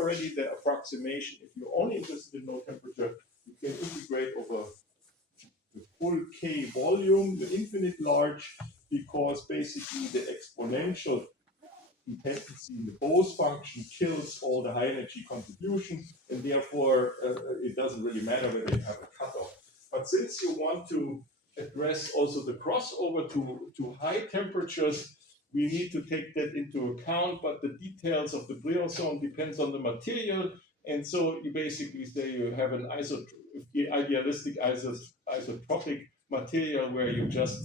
already the approximation. If you're only interested in low temperature, you can integrate over the full K volume, the infinite large, because basically the exponential dependency in the Bose function kills all the high energy contribution, and therefore it doesn't really matter whether you have a cutoff. But since you want to address also the crossover to high temperatures, we need to take that into account, but the details of the Brion zone depends on the material, and so you basically say you have an idealistic isotropic material where you just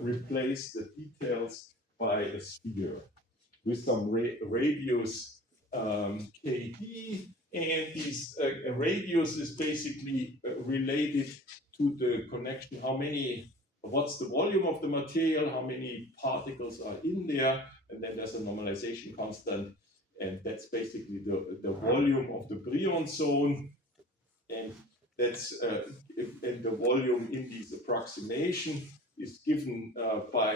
replace the details by a sphere with some radius kd, and this radius is basically related to the connection, what's the volume of the material, how many particles are in there, and then there's a normalization constant, and that's basically the volume of the Brion zone, and that's and the volume in this approximation is given by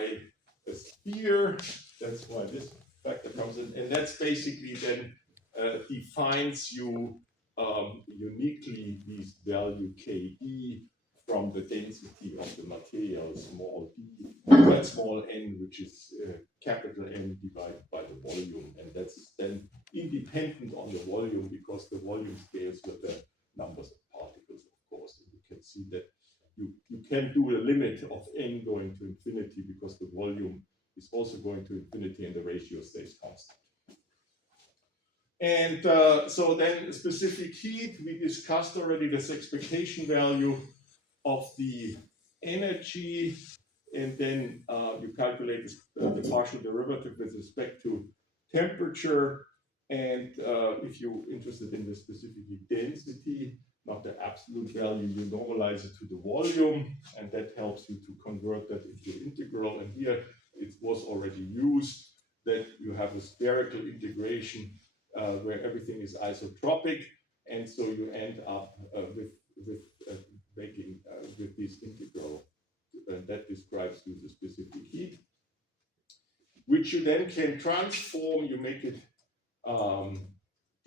a sphere. That's why this factor comes in, and that's basically then defines you uniquely this value Ke from the density of the material small d and small n, which is capital N divided by the volume, and that's then independent on the volume because the volume scales with the numbers of particles, of course. And you can see that you can do a limit of n going to infinity because the volume is also going to infinity and the ratio stays constant. And so then specific heat, we discussed already this expectation value of the energy, and then you calculate the partial derivative with respect to temperature, and if you're interested in the specific heat density, not the absolute value, you normalize it to the volume, and that helps you to convert that into integral. And here it was already used that you have a spherical integration where everything is isotropic, and so you end up with this integral, and that describes you the specific heat, which you then can transform. You make it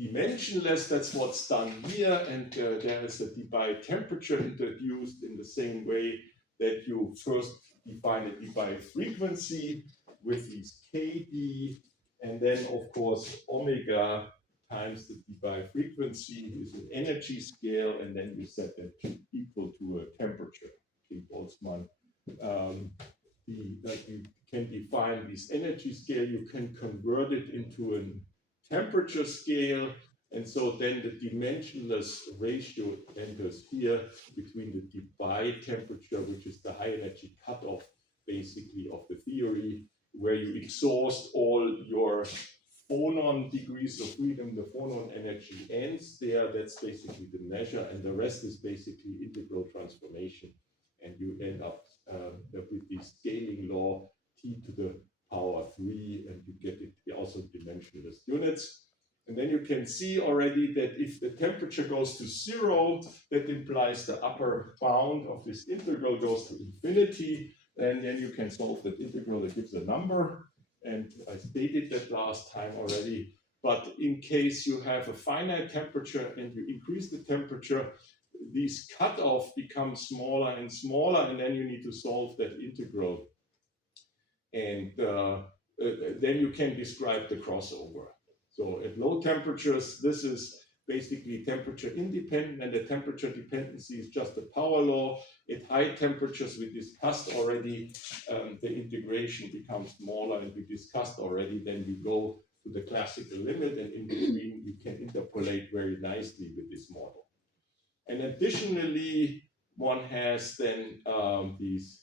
dimensionless. That's what's done here, and there is a Debye temperature introduced in the same way that you first define a Debye frequency with these kd, and then of course omega times the Debye frequency is an energy scale, and then you set that equal to a temperature. Boltzmann. You can define this energy scale, you can convert it into a temperature scale, and so then the dimensionless ratio enters here between the Debye temperature, which is the high energy cutoff basically of the theory, where you exhaust all your phonon degrees of freedom, the phonon energy ends there. That's basically the measure, and the rest is basically integral transformation, and you end up with the scaling law t to the power 3, and you get it also dimensionless units. And then you can see already that if the temperature goes to 0, that implies the upper bound of this integral goes to infinity, and then you can solve that integral. It gives a number, and I stated that last time already. But in case you have a finite temperature and you increase the temperature, these cutoff become smaller and smaller, and then you need to solve that integral. And then you can describe the crossover. So at low temperatures, this is basically temperature independent, and the temperature dependency is just the power law. At high temperatures, we discussed already, the integration becomes smaller, and we discussed already, then we go to the classical limit, and in between you can interpolate very nicely with this model. And additionally, one has then these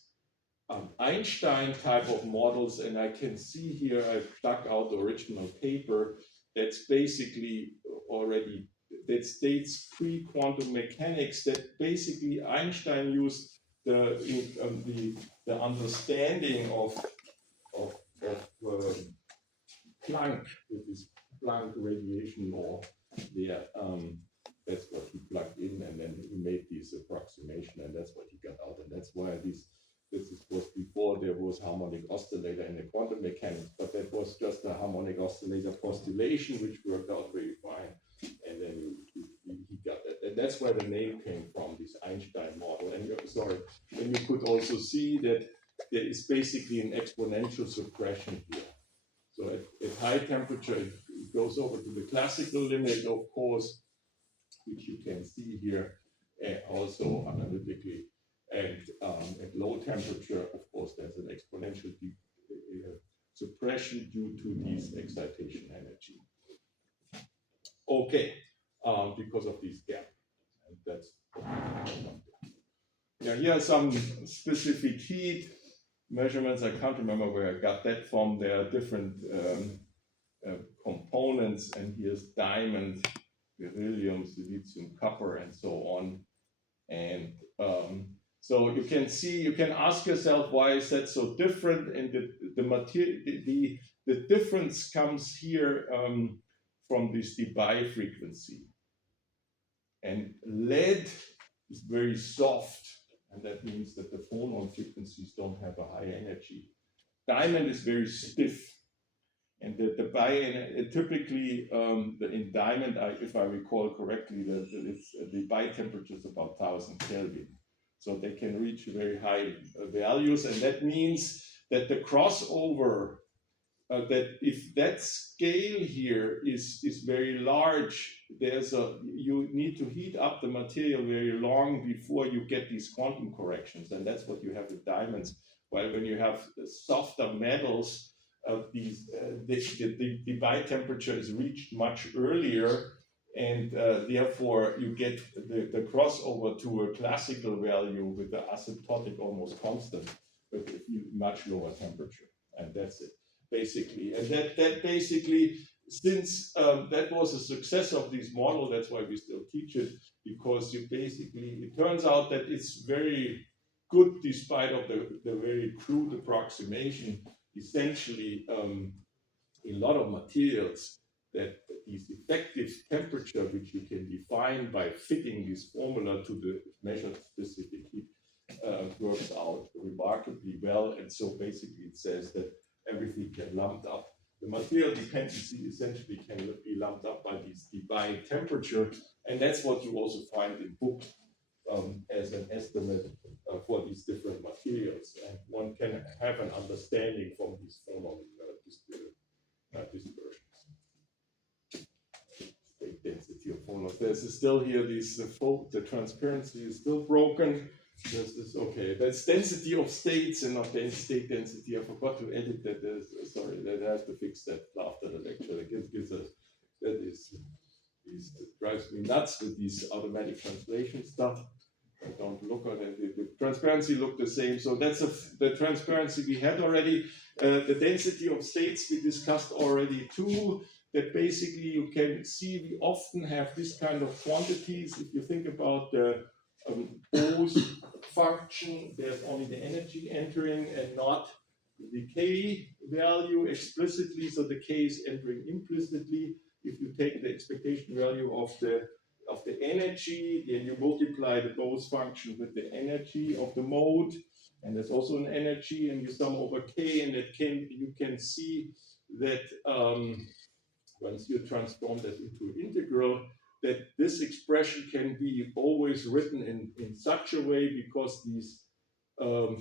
Einstein type of models, and I can see here, I've dug out the original paper that's basically already, that states pre-quantum mechanics, that basically Einstein used the understanding of Planck, with this Planck radiation law there. That's what he plugged in, and then he made this approximation, and that's what he got out. And that's why this was before there was harmonic oscillator in the quantum mechanics, but that was just a harmonic oscillator postulation, which worked out very fine. that's where the name came from, this Einstein model. And and you could also see that there is basically an exponential suppression here. So at high temperature, it goes over to the classical limit, of course, which you can see here also analytically. And at low temperature, of course, there's an exponential suppression due to this excitation energy. Okay, because of this gap. And that's here are some specific heat measurements. I can't remember where I got that from. There are different components, and here's diamond, beryllium, silicium, copper, and so on. And so you can see, you can ask yourself, why is that so different? And the material, the difference comes here from this Debye frequency. And lead is very soft, and that means that the phonon frequencies don't have a high energy. Diamond is very stiff, and the Debye, typically in diamond, if I recall correctly, the Debye temperature is about 1000 Kelvin. So they can reach very high values, and that means that the crossover, that if that scale here is very large, you need to heat up the material very long before you get these quantum corrections, and that's what you have with diamonds. While when you have softer metals, the Debye temperature is reached much earlier, and therefore you get the crossover to a classical value with the asymptotic almost constant, with a much lower temperature, and that's it. Basically, and that basically, since that was a success of this model, that's why we still teach it, because it turns out that it's very good despite of the very crude approximation. Essentially, a lot of materials, that this effective temperature, which you can define by fitting this formula to the measured specific heat, works out remarkably well. And so basically it says that everything can lumped up. The material dependency essentially can be lumped up by this Debye temperature, and that's what you also find in book as an estimate for these different materials. And one can have an understanding from these phonon dispersions. State density of phonons. There's still here the transparency is still broken. This is okay. That's density of states and not state density. I forgot to edit that. Sorry, I have to fix that after the lecture. It drives me nuts with these automatic translation stuff. I don't look at it. The transparency looked the same. So that's the transparency we had already. The density of states we discussed already too. That basically you can see we often have this kind of quantities. If you think about the Bose function, there's only the energy entering and not the K value explicitly, so the K is entering implicitly. If you take the expectation value of the energy, then you multiply the Bose function with the energy of the mode, and there's also an energy, and you sum over K, and you can see that once you transform that into integral, that this expression can be always written in such a way, because these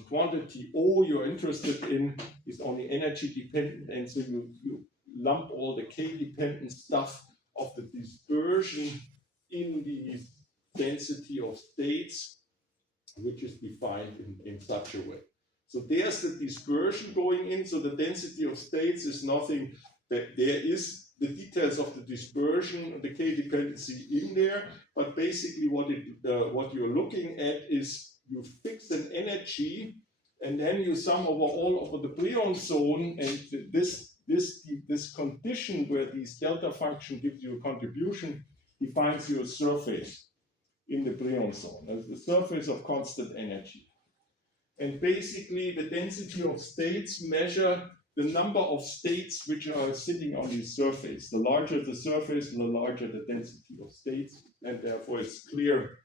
quantity O you're interested in is only energy dependent, and so you lump all the K dependent stuff of the dispersion in the density of states, which is defined in such a way. So there's the dispersion going in, so the density of states is nothing, that there is the details of the dispersion, the K dependency in there, but basically what you're looking at is you fix an energy, and then you sum over all over the Brion zone, and this condition where this delta function gives you a contribution defines your surface in the Brion zone. That's the surface of constant energy. And basically the density of states measure the number of states which are sitting on the surface. The larger the surface, the larger the density of states, and therefore it's clear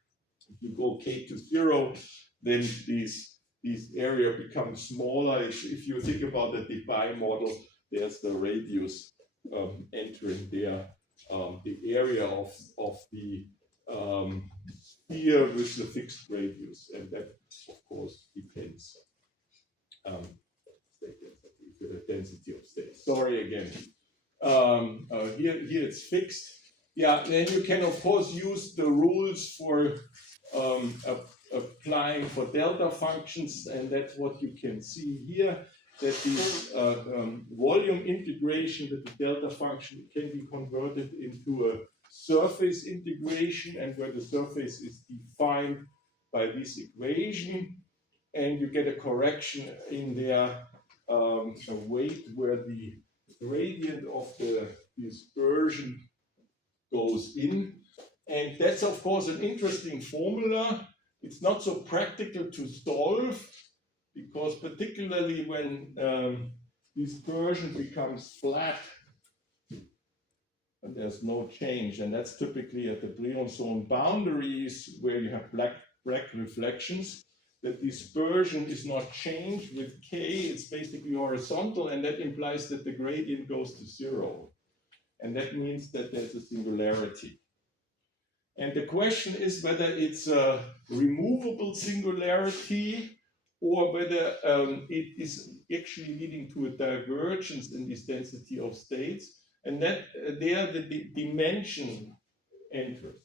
if you go K to 0, then this area becomes smaller. If you think about the Debye model, there's the radius entering there. The area of the sphere with the fixed radius, and that of course depends state density of states. Sorry again. Here it's fixed. Yeah, then you can of course use the rules for applying for delta functions, and that's what you can see here, that this volume integration with the delta function can be converted into a surface integration, and where the surface is defined by this equation, and you get a correction in there, a weight where the gradient of the dispersion goes in. And that's of course an interesting formula. It's not so practical to solve, because particularly when dispersion becomes flat and there's no change, and that's typically at the Brillouin boundaries where you have black reflections, the dispersion is not changed with k, it's basically horizontal, and that implies that the gradient goes to 0. And that means that there's a singularity. And the question is whether it's a removable singularity or whether it is actually leading to a divergence in this density of states, and that there the dimension enters.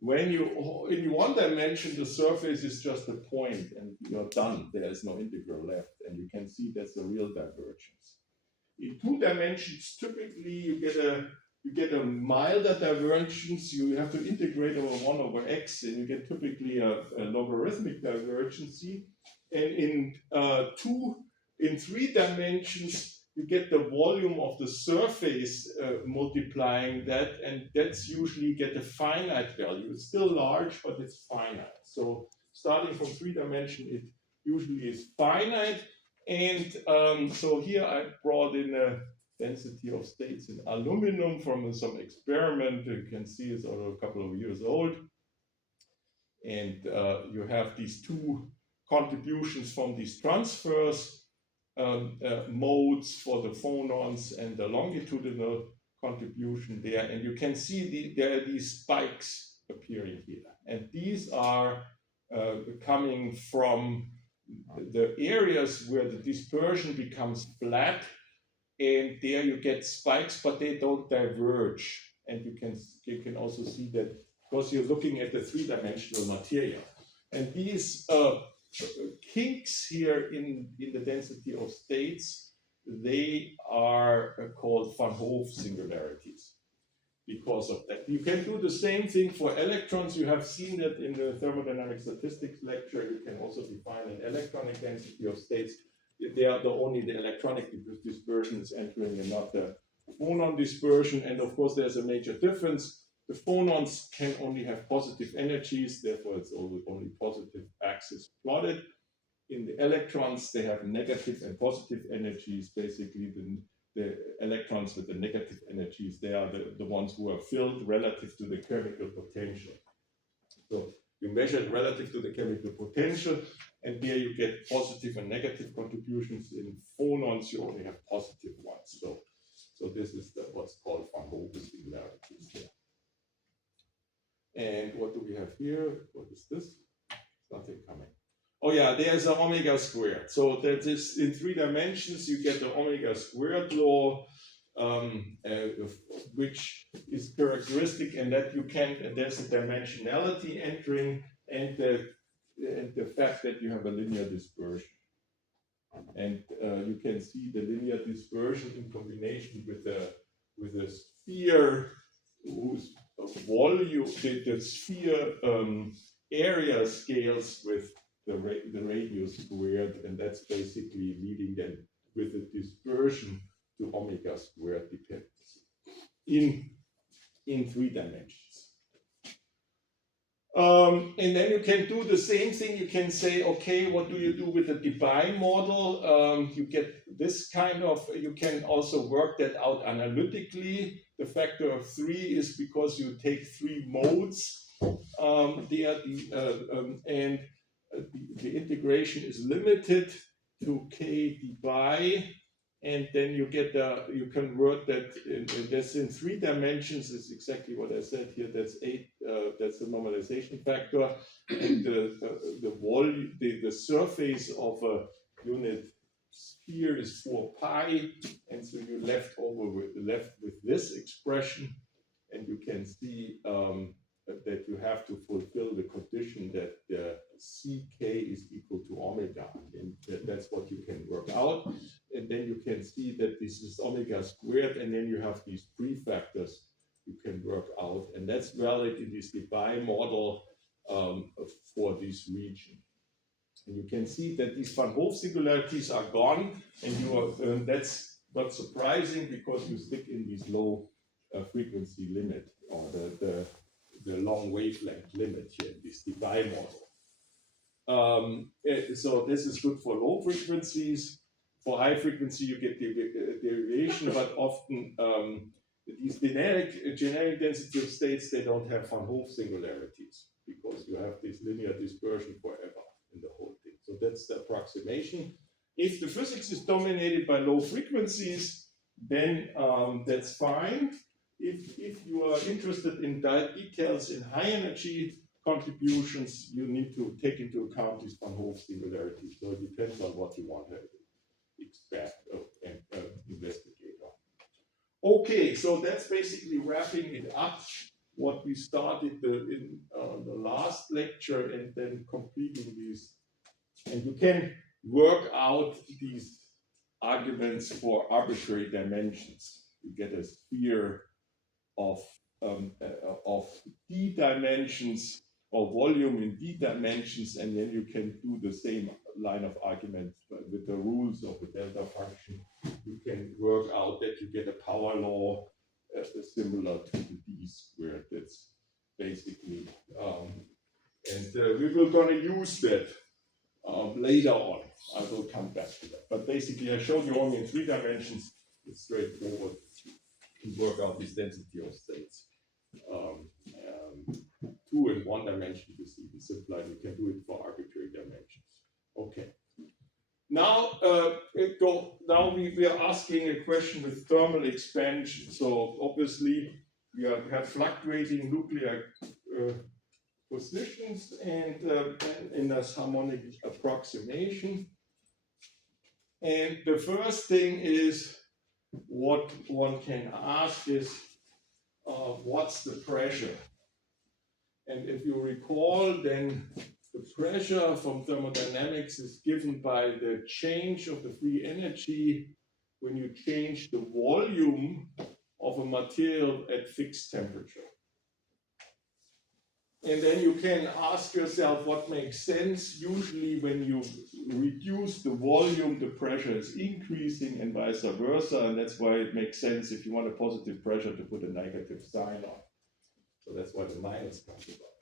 When you in one dimension, the surface is just a point and you're done. There is no integral left, and you can see that's a real divergence. In 2 dimensions, typically you get a milder divergence. You have to integrate over 1 over x, and you get typically a logarithmic divergence. And in 3 dimensions, you get the volume of the surface multiplying that, and that's usually get a finite value. It's still large, but it's finite. So starting from 3 dimension, it usually is finite. And so here I brought in a density of states in aluminum from some experiment. You can see it's already a couple of years old. And you have these 2 contributions from these transfers. Modes for the phonons and the longitudinal contribution there, and you can see there are these spikes appearing here, and these are coming from the areas where the dispersion becomes flat, and there you get spikes, but they don't diverge. And you can also see that because you're looking at the 3-dimensional material, and these kinks here in the density of states, they are called Van Hove singularities because of that. You can do the same thing for electrons. You have seen that in the thermodynamic statistics lecture. You can also define an electronic density of states. They are only the electronic dispersion is entering and not the phonon dispersion. And of course, there's a major difference. The phonons can only have positive energies, therefore it's only positive axis plotted. In the electrons, they have negative and positive energies. Basically, the electrons with the negative energies, they are the ones who are filled relative to the chemical potential. So you measure it relative to the chemical potential, and there you get positive and negative contributions. In phonons, you only have positive ones. So this is what's called Van Hove singularities here. And what do we have here? What is this? Nothing coming. Oh yeah, there's an omega squared. So that is in 3 dimensions, you get the omega squared law, which is characteristic, and that you can, there's a dimensionality entering, and the fact that you have a linear dispersion. And you can see the linear dispersion in combination with a sphere whose volume, the sphere area scales with the radius squared, and that's basically leading then with the dispersion to omega squared dependency in 3 dimensions. And then you can do the same thing. You can say, okay, what do you do with the Debye model? You get this kind of, you can also work that out analytically. The factor of 3 is because you take 3 modes there, and the integration is limited to k Debye, and then you get you convert that that's in 3 dimensions. Is exactly what I said here. That's 8. That's the normalization factor, and the volume, the surface of a unit sphere is 4 pi, and so you left with this expression, and you can see that you have to fulfill the condition that the ck is equal to omega, and that's what you can work out. And then you can see that this is omega squared, and then you have these prefactors you can work out, and that's valid in this Debye model for this region. And you can see that these Van Hove singularities are gone, and you are, that's not surprising because you stick in this low frequency limit, or the long wavelength limit here in this Debye model. So this is good for low frequencies. For high frequency, you get derivation, but often these generic density of states, they don't have Van Hove singularities because you have this linear dispersion forever in the whole thing. So that's the approximation. If the physics is dominated by low frequencies, then that's fine. If you are interested in details in high energy contributions, you need to take into account these Van Hove singularities. So it depends on what you want to expect and investigate on. Okay, so that's basically wrapping it up, what we started in the last lecture, and then completing these. And you can work out these arguments for arbitrary dimensions. You get a sphere of d dimensions, or volume in d dimensions, and then you can do the same line of argument with the rules of the delta function. You can work out that you get a power law similar to the d squared. That's basically, and we will going to use that later on. I will come back to that. But basically, I showed you only in 3 dimensions. It's straightforward to work out this density of states. 2 and 1 dimension is even simpler. You can do it for arbitrary dimensions. Okay. Now, we are asking a question with thermal expansion. So obviously, we have fluctuating nuclear positions and in this harmonic approximation. And the first thing is, what one can ask is, what's the pressure? And if you recall, then the pressure from thermodynamics is given by the change of the free energy when you change the volume of a material at fixed temperature. And then you can ask yourself what makes sense. Usually when you reduce the volume, the pressure is increasing and vice versa. And that's why it makes sense if you want a positive pressure to put a negative sign on. So that's why the minus comes about.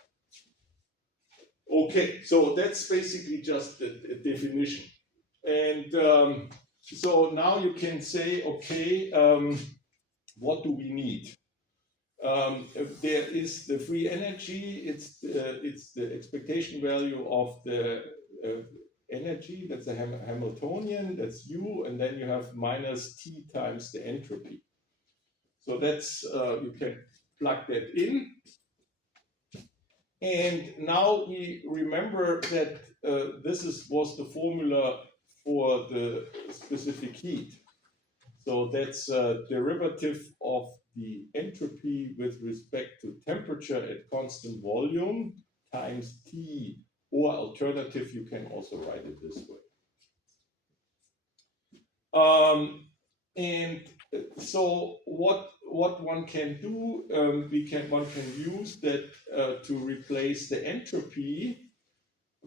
Okay, so that's basically just the definition. And so now you can say, okay, what do we need? If there is the free energy, it's the expectation value of the energy, that's a Hamiltonian, that's U, and then you have minus T times the entropy. So that's, you can plug that in. And now we remember that this was the formula for the specific heat. So that's a derivative of the entropy with respect to temperature at constant volume times T, or alternative, you can also write it this way. And so what one can do, one can use that to replace the entropy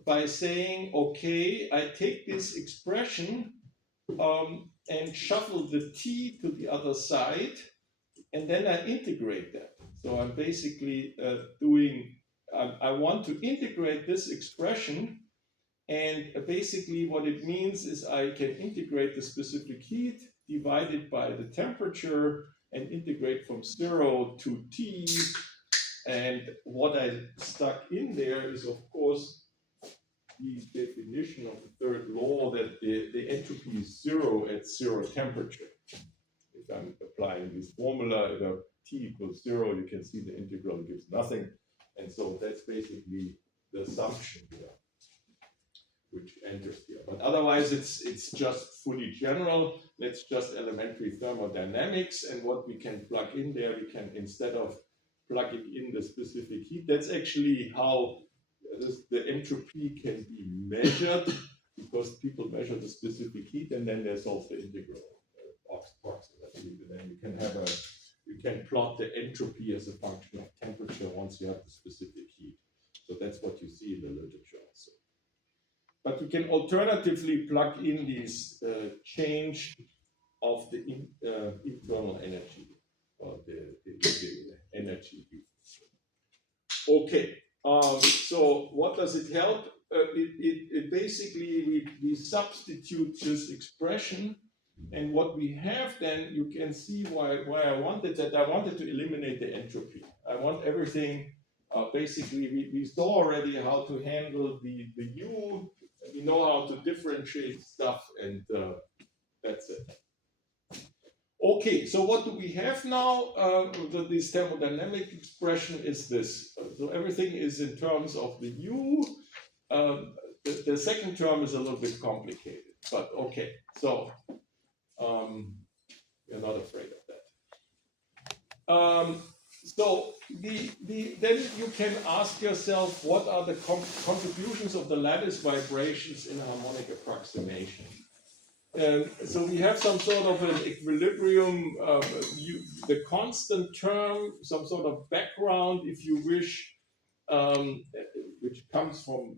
by saying, okay, I take this expression and shuffle the T to the other side, and then I integrate that. So I'm basically I want to integrate this expression, and basically what it means is I can integrate the specific heat divided by the temperature and integrate from 0 to T. And what I stuck in there is, of course, the definition of the third law that the entropy is zero at zero temperature. If I'm applying this formula, if T equals zero, you can see the integral gives nothing. And so that's basically the assumption here, which enters here. But otherwise, it's just fully general. That's just elementary thermodynamics. And what we can plug in there, we can, instead of plugging in the specific heat, that's actually how the entropy can be measured, because people measure the specific heat and then they solve the integral approximately. Then you can plot the entropy as a function of temperature once you have the specific heat. So that's what you see in the literature also. But you can alternatively plug in these change of the internal energy, or the energy. Okay, so what does it help? It basically, we substitute this expression, and what we have then, you can see why I wanted that. I wanted to eliminate the entropy. I want everything, basically, we saw already how to handle the U, we know how to differentiate stuff, and that's it. Okay, so what do we have now? This thermodynamic expression is this. So everything is in terms of the U. The second term is a little bit complicated, but okay. So you're not afraid of that. So then you can ask yourself, what are the contributions of the lattice vibrations in harmonic approximation? So we have some sort of an equilibrium, the constant term, some sort of background, if you wish, which comes from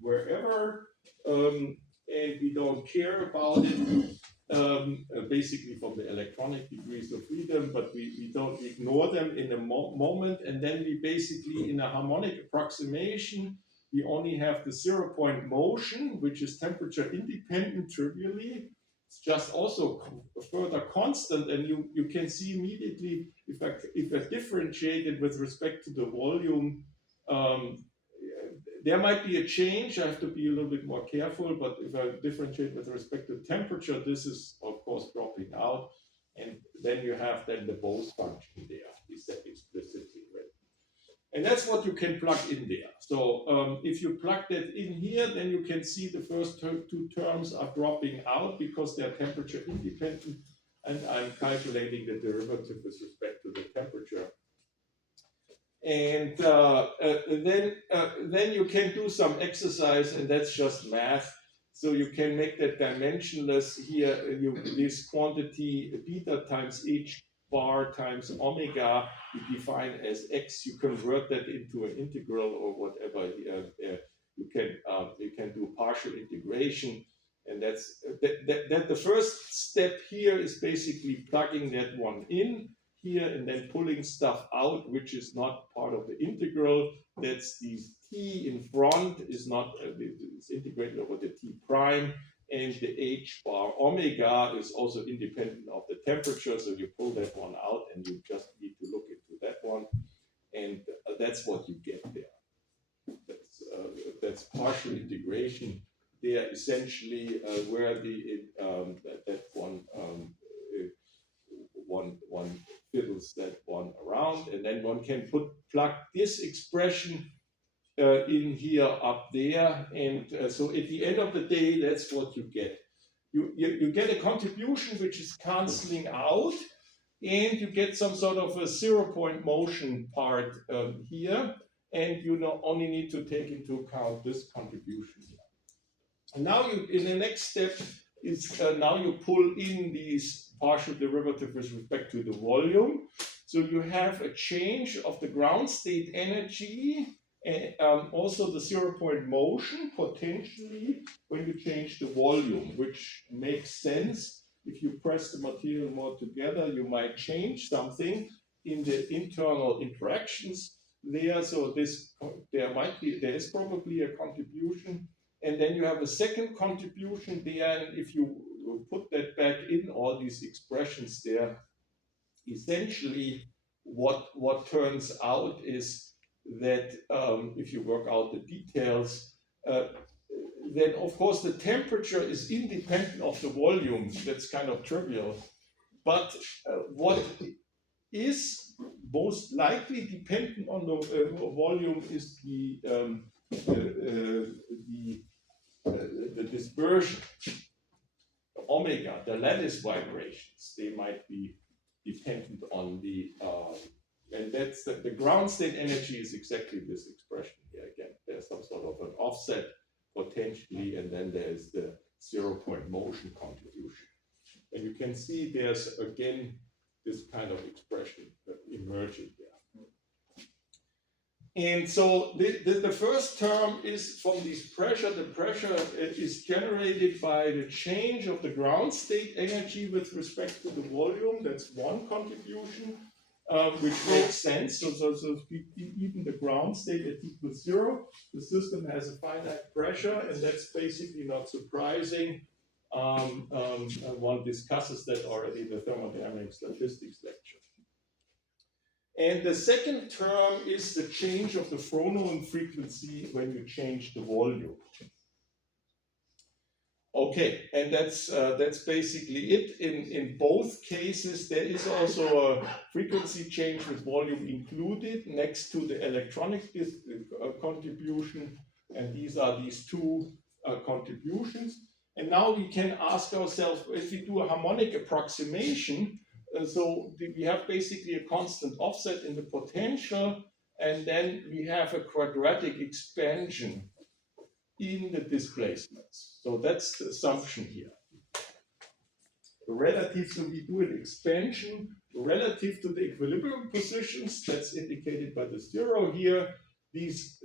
wherever, and we don't care about it, basically from the electronic degrees of freedom, but we don't ignore them in a moment, and then we basically, in a harmonic approximation, we only have the 0-point motion, which is temperature independent trivially. It's just also further constant, and you can see immediately if I differentiate it with respect to the volume, there might be a change. I have to be a little bit more careful, but if I differentiate with respect to temperature, this is of course dropping out, and then you have the Bose function there, is that explicitly written. And that's what you can plug in there. So if you plug that in here, then you can see the first two terms are dropping out because they're temperature independent, and I'm calculating the derivative with respect to the temperature. And then you can do some exercise, and that's just math. So you can make that dimensionless here. This quantity beta times h bar times omega you define as x. You convert that into an integral or whatever. You can do partial integration, and that's that. The first step here is basically plugging that one in here and then pulling stuff out, which is not part of the integral. That's the t in front is not, it's integrated over the t prime, and the h bar omega is also independent of the temperature. So you pull that one out and you just need to look into that one, and that's what you get there. That's partial integration. They are essentially where that one fiddles that one around, and then one can plug this expression in here up there, and so at the end of the day, that's what you get. You get a contribution which is canceling out, and you get some sort of a 0-point motion part here, and you only need to take into account this contribution here. And now in the next step is now you pull in these partial derivative with respect to the volume. So you have a change of the ground state energy, and also the 0-point motion potentially when you change the volume, which makes sense. If you press the material more together, you might change something in the internal interactions there. So there is probably a contribution. And then you have a second contribution there, and if you put that back in all these expressions there, essentially what turns out is that if you work out the details, then of course the temperature is independent of the volume. That's kind of trivial. But what is most likely dependent on the volume is the dispersion, the omega, the lattice vibrations. They might be dependent on the, and that's the ground state energy is exactly this expression here again. There's some sort of an offset potentially, and then there's the 0-point motion contribution. And you can see there's again this kind of expression emerging there. And so the first term is from this pressure. The pressure is generated by the change of the ground state energy with respect to the volume. That's one contribution, which makes sense. So even the ground state at equals 0, the system has a finite pressure, and that's basically not surprising. One discusses that already in the thermodynamic statistics lecture. And the second term is the change of the Frohn frequency when you change the volume. Okay, and that's basically it. In both cases, there is also a frequency change with volume included next to the electronic contribution, and these are these two contributions. And now we can ask ourselves, if we do a harmonic approximation, so we have basically a constant offset in the potential, and then we have a quadratic expansion in the displacements. So that's the assumption here. Relative, so we do an expansion relative to the equilibrium positions. That's indicated by the 0 here.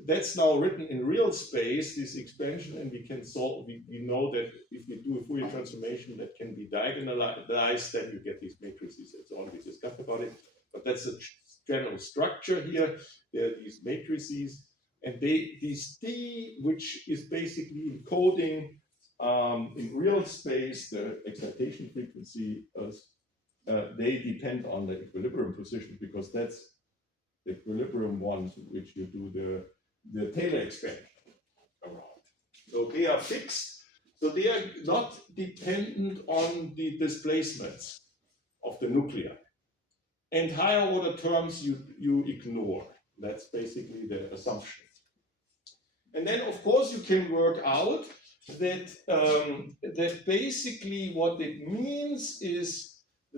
That's now written in real space, this expansion, and we can solve, we know that if you do a Fourier transformation that can be diagonalized, then you get these matrices and so on. We discussed about it, but that's a general structure here. There are these matrices, and these T, which is basically encoding in real space the excitation frequency, they depend on the equilibrium position, because that's the equilibrium ones which you do the Taylor expansion around. So they are fixed, so they are not dependent on the displacements of the nuclei. And higher order terms you ignore. That's basically the assumption. And then of course you can work out that, that basically what it means is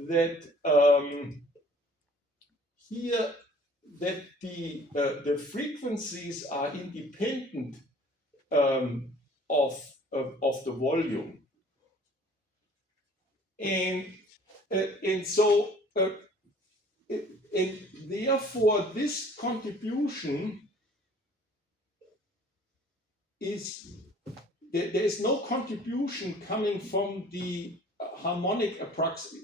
that here that the frequencies are independent of the volume, and so and therefore this contribution is there is no contribution coming from the harmonic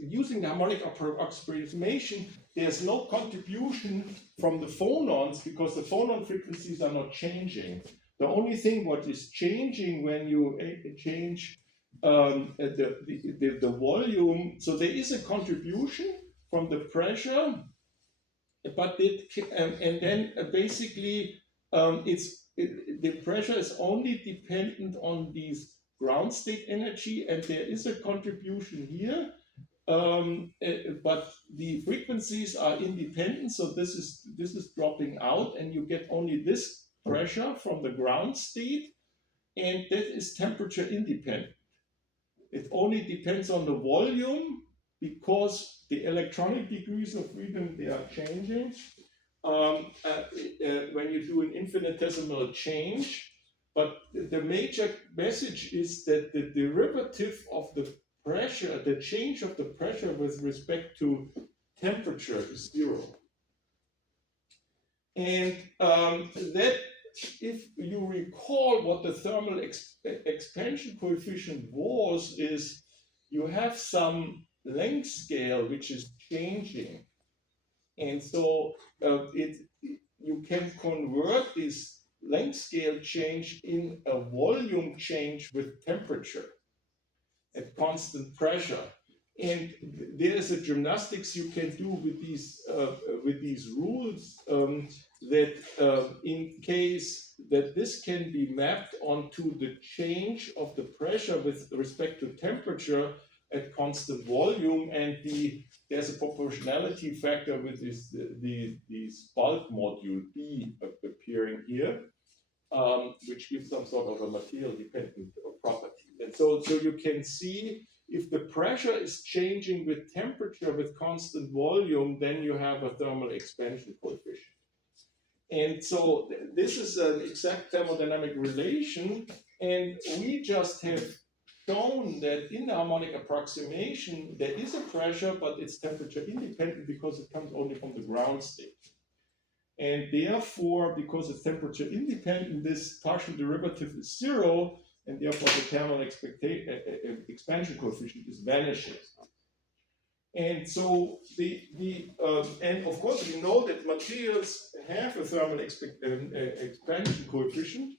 using the harmonic approximation. There's no contribution from the phonons, because the phonon frequencies are not changing. The only thing what is changing when you change the volume, so there is a contribution from the pressure, but and then basically the pressure is only dependent on these ground state energy, and there is a contribution here. But the frequencies are independent, so this is dropping out, and you get only this pressure from the ground state, and that is temperature independent. It only depends on the volume, because the electronic degrees of freedom, they are changing when you do an infinitesimal change. But the major message is that the derivative of the pressure, the change of the pressure with respect to temperature is 0. And that, if you recall what the thermal expansion coefficient was, is you have some length scale which is changing. And so you can convert this length scale change in a volume change with temperature at constant pressure. And there is a gymnastics you can do with these rules that in case that this can be mapped onto the change of the pressure with respect to temperature at constant volume, and there's a proportionality factor with this bulk module B appearing here, which gives some sort of a material-dependent property. And so you can see if the pressure is changing with temperature with constant volume, then you have a thermal expansion coefficient. And so this is an exact thermodynamic relation, and we just have shown that in the harmonic approximation there is a pressure, but it's temperature independent because it comes only from the ground state. And therefore, because it's temperature independent, this partial derivative is zero, and therefore the thermal expansion coefficient is vanishing. And so and of course we know that materials have a thermal expansion coefficient,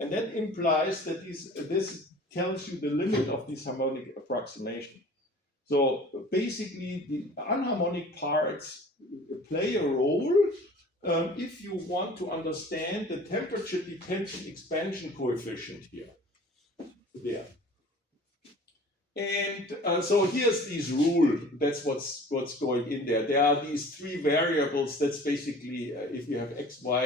and that implies that this tells you the limit of this harmonic approximation. So basically the anharmonic parts play a role if you want to understand the temperature dependent expansion coefficient here. There. And so here's this rule. That's what's going in there. There are these three variables. That's basically if you have x, y,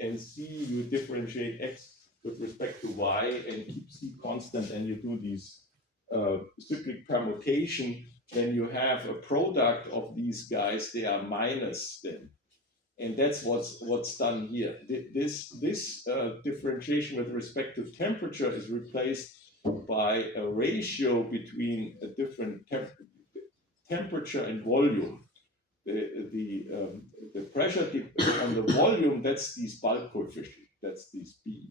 and z, you differentiate x with respect to y and keep c constant, and you do these cyclic permutation. Then you have a product of these guys. They are minus then, and that's what's done here. This differentiation with respect to temperature is replaced by a ratio between a different temperature and volume. The pressure on the volume, that's this bulk coefficient, that's this B.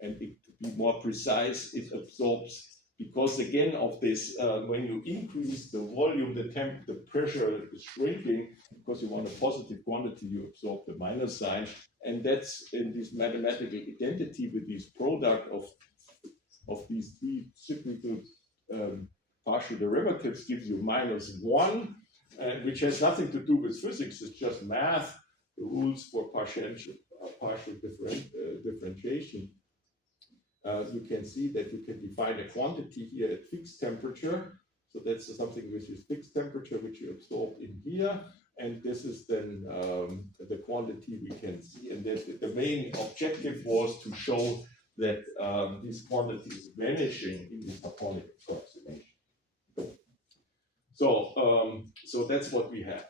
And to be more precise, it absorbs, because again of this, when you increase the volume, the pressure is shrinking, because you want a positive quantity, you absorb the minus sign. And that's in this mathematical identity with this product of these three cyclical partial derivatives gives you -1, which has nothing to do with physics, it's just math, the rules for partial differentiation. You can see that you can define a quantity here at fixed temperature. So that's something which is fixed temperature, which you absorb in here. And this is then the quantity we can see. And the main objective was to show that this quantity is vanishing in this harmonic approximation. So that's what we have.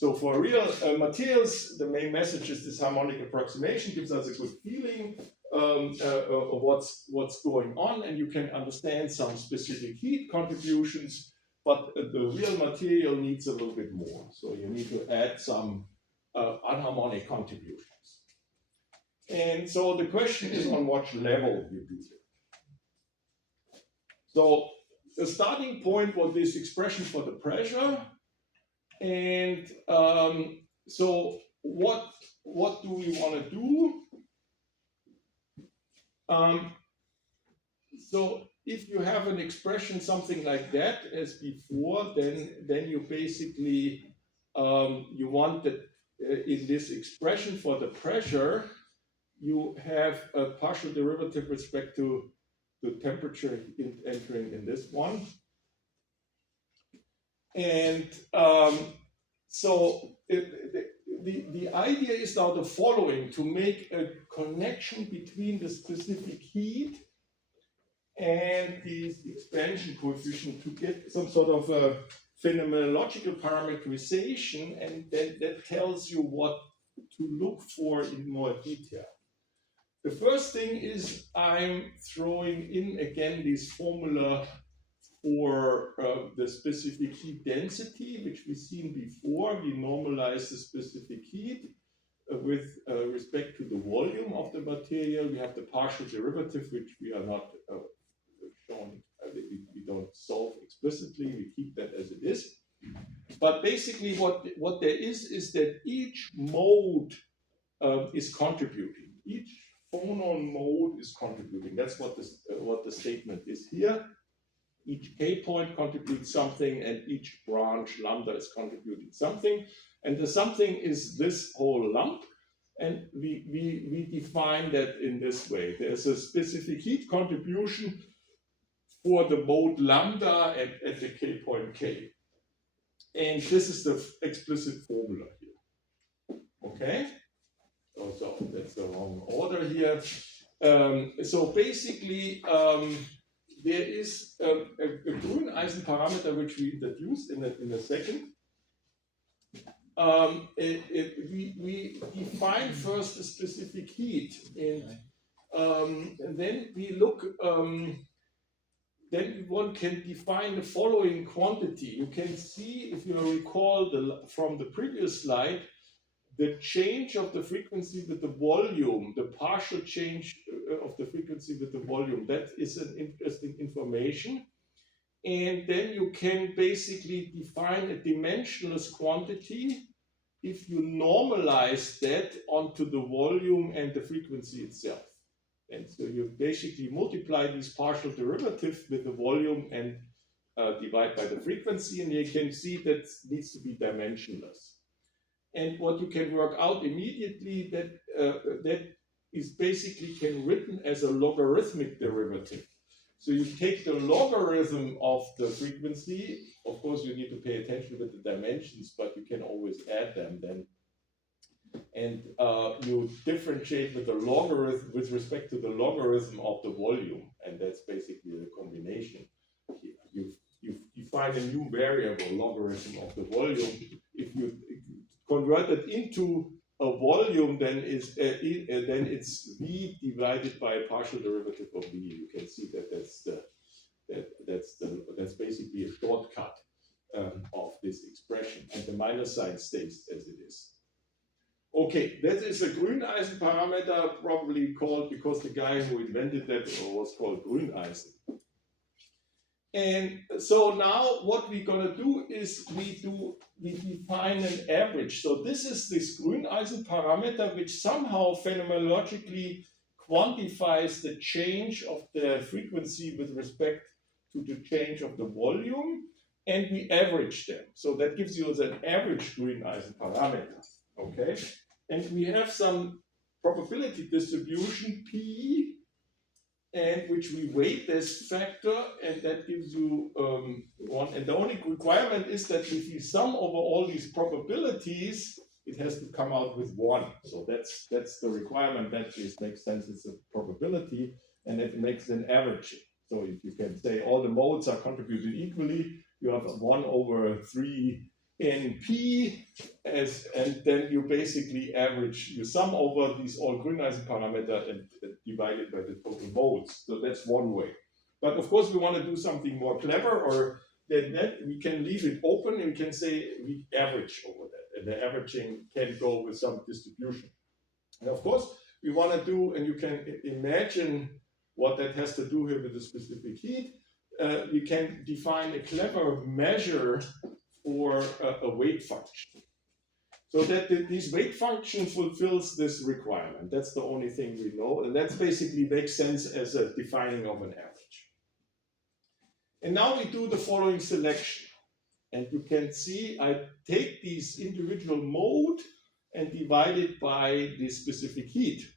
So for real materials, the main message is this harmonic approximation gives us a good feeling of what's going on, and you can understand some specific heat contributions, but the real material needs a little bit more. So you need to add some anharmonic contributions. And so the question is on what level you do it. So the starting point was this expression for the pressure. And so what do we want to do? So if you have an expression something like that as before, then you basically you want that in this expression for the pressure, you have a partial derivative with respect to the temperature entering in this one. And so the idea is now the following: to make a connection between the specific heat and this expansion coefficient to get some sort of a phenomenological parameterization, and then that tells you what to look for in more detail. The first thing is I'm throwing in again this formula for the specific heat density, which we've seen before. We normalize the specific heat with respect to the volume of the material. We have the partial derivative, which we are not shown, we don't solve explicitly, we keep that as it is. But basically what there is that each mode is contributing. Each phonon mode is contributing. That's what the statement is here. Each K point contributes something, and each branch lambda is contributing something. And the something is this whole lump. And we define that in this way. There's a specific heat contribution for the mode lambda at the k point k. And this is the explicit formula here. Okay? So that's the wrong order here. So basically, there is a Grüneisen parameter which we introduced in a second. We define first a specific heat, and then we look. Then one can define the following quantity. You can see, if you recall from the previous slide, the change of the frequency with the volume, the partial change of the frequency with the volume. That is an interesting information. And then you can basically define a dimensionless quantity if you normalize that onto the volume and the frequency itself. And so you basically multiply these partial derivatives with the volume and divide by the frequency, and you can see that needs to be dimensionless. And what you can work out immediately, that is basically can written as a logarithmic derivative. So you take the logarithm of the frequency. Of course, you need to pay attention with the dimensions, but you can always add them then. And you differentiate with the logarithm with respect to the logarithm of the volume, and that's basically the combination. You define a new variable, logarithm of the volume. If you convert it into a volume, then it's v divided by a partial derivative of v. You can see that that's basically a shortcut of this expression, and the minus sign stays as it is. Okay, that is a Grüneisen parameter, probably called because the guy who invented that was called Grüneisen. And so now what we're going to do is we define an average. So this is this Grüneisen parameter, which somehow phenomenologically quantifies the change of the frequency with respect to the change of the volume, and we average them. So that gives you an average Grüneisen parameter. Okay, and we have some probability distribution P, and which we weight this factor, and that gives you one. And the only requirement is that if you sum over all these probabilities, it has to come out with 1. So that's the requirement. That just makes sense. It's a probability, and it makes an averaging. So if you can say all the modes are contributed equally, you have 1 over 3 in P, and then you basically average, you sum over these all Grüneisen parameter and divide it by the total modes. So that's one way. But of course, we want to do something more clever, or then we can leave it open and we can say we average over that, and the averaging can go with some distribution. And of course, we want to do, and you can imagine what that has to do here with the specific heat. We can define a clever measure for a weight function, so that this weight function fulfills this requirement. That's the only thing we know, and that basically makes sense as a defining of an average. And now we do the following selection, and you can see I take these individual mode and divide it by the specific heat,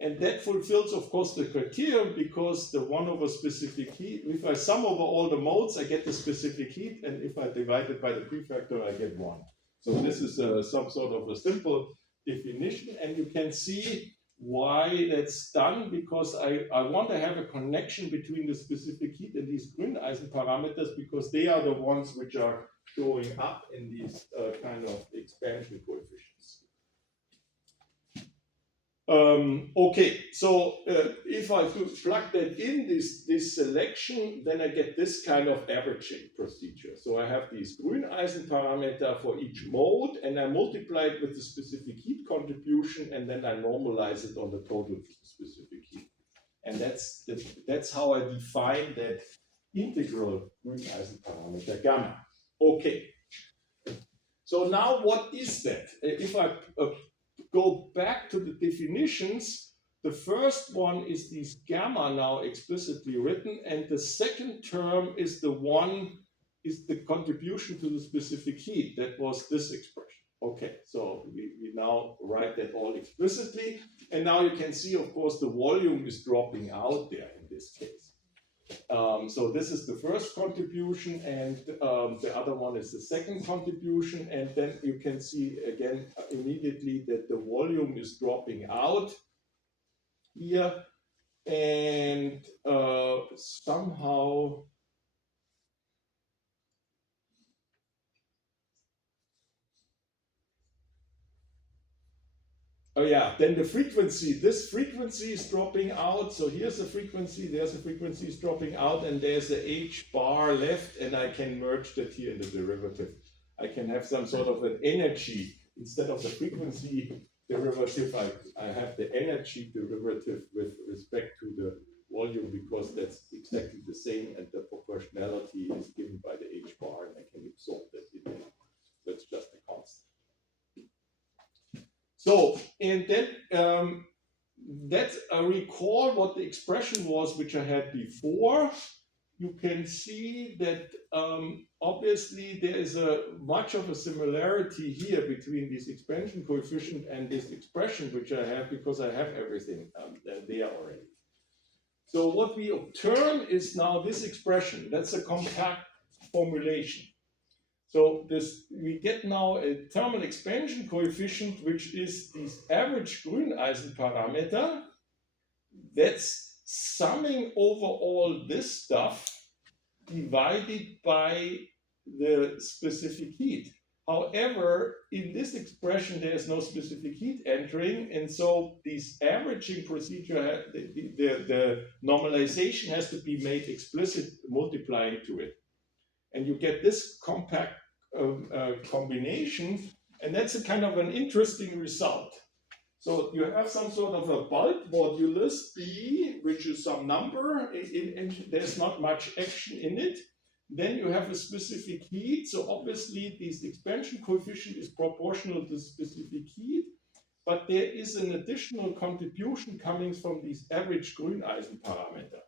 and that fulfills, of course, the criterion, because the 1 over specific heat, if I sum over all the modes, I get the specific heat, and if I divide it by the prefactor, I get 1. So this is some sort of a simple definition, and you can see why that's done, because I want to have a connection between the specific heat and these Grüneisen parameters, because they are the ones which are showing up in these kind of expansion coefficients. Okay, so if I plug that in this selection, then I get this kind of averaging procedure. So I have these Grüneisen parameter for each mode, and I multiply it with the specific heat contribution, and then I normalize it on the total specific heat. And that's how I define that integral Grüneisen parameter gamma. Okay. So now what is that? If I go back to the definitions, the first one is this gamma now explicitly written, and the second term is the contribution to the specific heat. That was this expression. Okay, so we now write that all explicitly, and now you can see, of course, the volume is dropping out there in this case. So this is the first contribution, and the other one is the second contribution, and then you can see again immediately that the volume is dropping out here, and somehow. Oh yeah, then the frequency, this frequency is dropping out. So here's a frequency, there's a frequency is dropping out, and there's a H bar left, and I can merge that here in the derivative. I can have some sort of an energy. Instead of the frequency derivative, I have the energy derivative with respect to the volume, because that's exactly the same, and the proportionality is given by the H bar, and I can absorb that in there. That's just a constant. So, and then recall what the expression was which I had before. You can see that obviously there is much of a similarity here between this expansion coefficient and this expression which I have, because I have everything there already. So what we obtain is now this expression. That's a compact formulation. So we get now a thermal expansion coefficient, which is this average Grüneisen parameter. That's summing over all this stuff divided by the specific heat. However, in this expression, there is no specific heat entering, and so this averaging procedure, the normalization has to be made explicit, multiplying to it. And you get this compact combination, and that's a kind of an interesting result. So you have some sort of a bulk modulus B, which is some number, and there's not much action in it. Then you have a specific heat, so obviously this expansion coefficient is proportional to specific heat, but there is an additional contribution coming from this average Grüneisen parameter.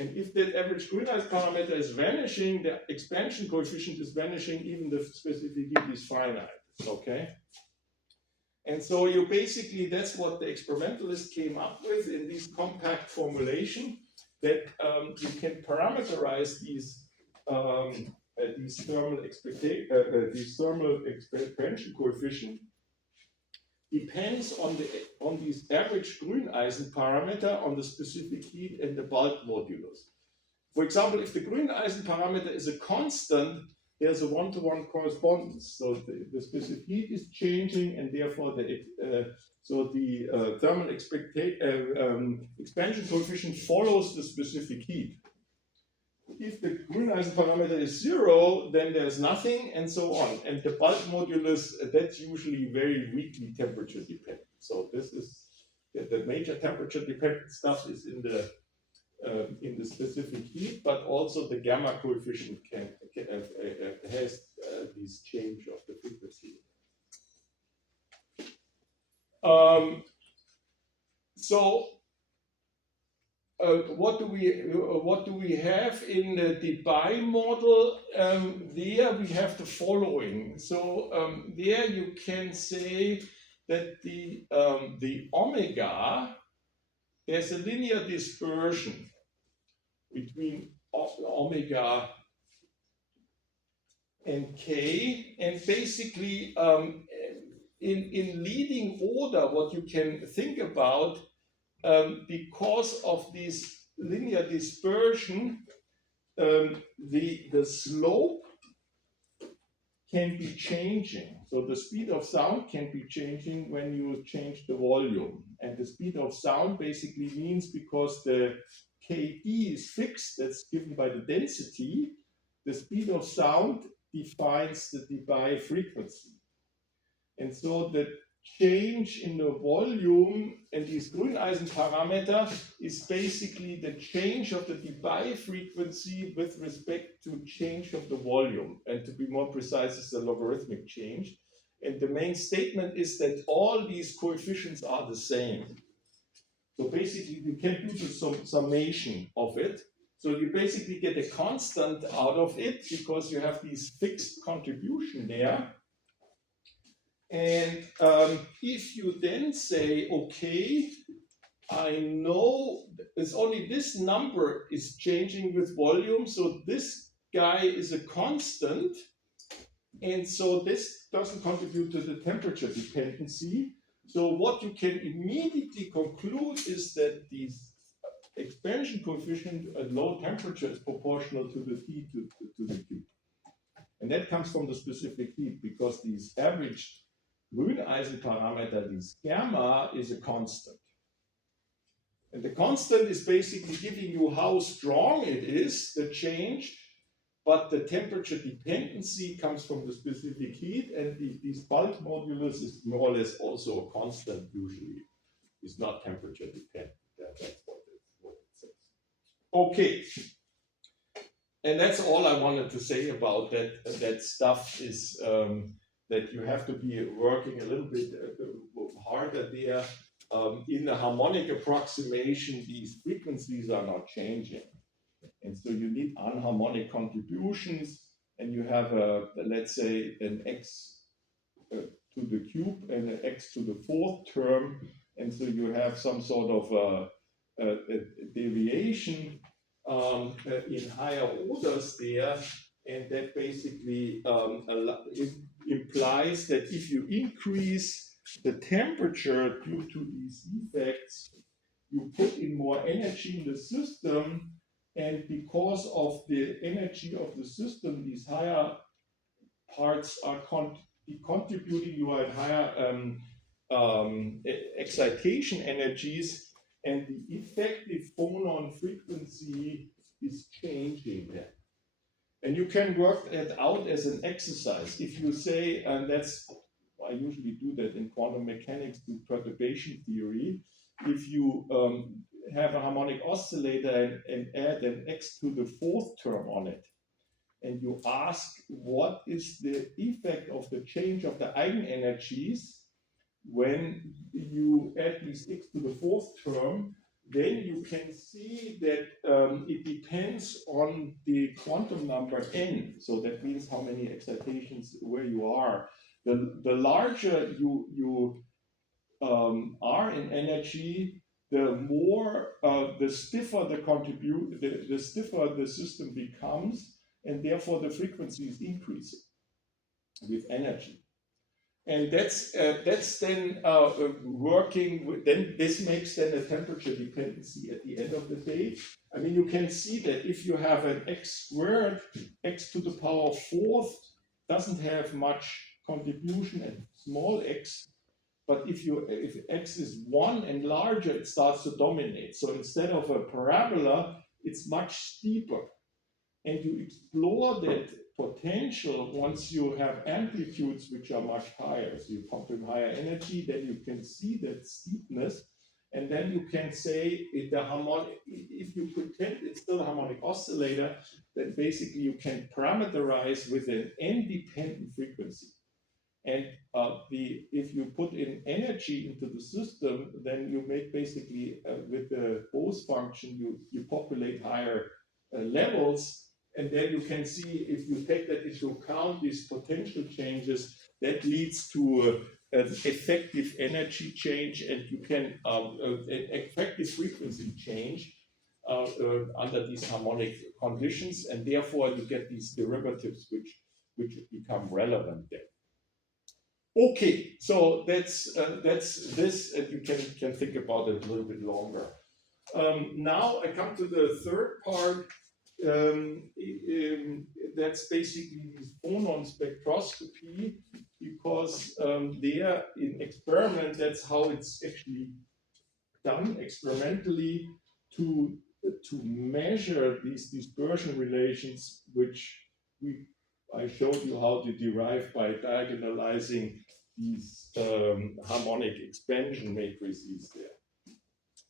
And if that average Grüneisen parameter is vanishing, the expansion coefficient is vanishing, even the specific heat is finite, okay? And so you basically, that's what the experimentalists came up with in this compact formulation, that you can parameterize these thermal expansion coefficient depends on this average Grüneisen parameter, on the specific heat and the bulk modulus. For example, if the Grüneisen parameter is a constant, there's a one-to-one correspondence. So the specific heat is changing, and therefore the thermal expansion coefficient follows the specific heat. If the Grüneisen parameter is 0, then there's nothing, and so on. And the bulk modulus, that's usually very weakly temperature dependent. So this is the major temperature dependent stuff is in the specific heat, but also the gamma coefficient has this change of the frequency. What do we have in the Debye model? There we have the following. So there you can say that the omega, there's a linear dispersion between omega and k, and basically in leading order, what you can think about, because of this linear dispersion, the slope can be changing. So the speed of sound can be changing when you change the volume. And the speed of sound basically means, because the KD is fixed, that's given by the density, the speed of sound defines the Debye frequency. And so the change in the volume and this Grüneisen parameter is basically the change of the Debye frequency with respect to change of the volume. And to be more precise, it's a logarithmic change. And the main statement is that all these coefficients are the same. So basically, you can do the summation of it. So you basically get a constant out of it, because you have this fixed contribution there. And if you then say, okay, I know it's only this number is changing with volume, so this guy is a constant, and so this doesn't contribute to the temperature dependency. So what you can immediately conclude is that the expansion coefficient at low temperature is proportional to the T to the Q. And that comes from the specific heat, because this average Grüneisen parameter, this gamma, is a constant. And the constant is basically giving you how strong it is, the change, but the temperature dependency comes from the specific heat, and this bulk modulus is more or less also a constant usually. It's not temperature dependent. That's what it says. Okay. And that's all I wanted to say about that. That stuff is that you have to be working a little bit harder there. In the harmonic approximation, these frequencies are not changing. And so you need anharmonic contributions, and you have let's say an x to the cube and an x to the fourth term, and so you have some sort of a deviation in higher orders there, and that basically implies that if you increase the temperature due to these effects, you put in more energy in the system, and because of the energy of the system, these higher parts are contributing, you are at higher excitation energies, and the effective phonon frequency is changing then. And you can work that out as an exercise. If you say, and I usually do that in quantum mechanics to perturbation theory, if you have a harmonic oscillator and add an x to the fourth term on it, and you ask what is the effect of the change of the eigenenergies when you add this x to the fourth term, then you can see that it depends on the quantum number n. So that means how many excitations where you are. The larger you are in energy, the more the stiffer the stiffer the system becomes, and therefore the frequency is increasing with energy. And that's then working with, then this makes then a temperature dependency at the end of the day. I mean, you can see that if you have an x squared, x to the power fourth doesn't have much contribution at small x, but if x is 1 and larger, it starts to dominate. So instead of a parabola, it's much steeper. And you explore that potential once you have amplitudes which are much higher. So you pump in higher energy, then you can see that steepness, and then you can say if you pretend it's still a harmonic oscillator, then basically you can parameterize with an n-dependent frequency. And if you put in energy into the system, then you make basically with the Bose function, you populate higher levels. And then you can see, if you take that into account, these potential changes, that leads to an effective energy change, and you can an effective frequency change under these harmonic conditions, and therefore you get these derivatives which become relevant then. Okay, so that's this, and you can think about it a little bit longer. Now I come to the third part. That's basically this phonon spectroscopy, because there in experiment, that's how it's actually done experimentally to measure these dispersion relations, which I showed you how to derive by diagonalizing these harmonic expansion matrices there.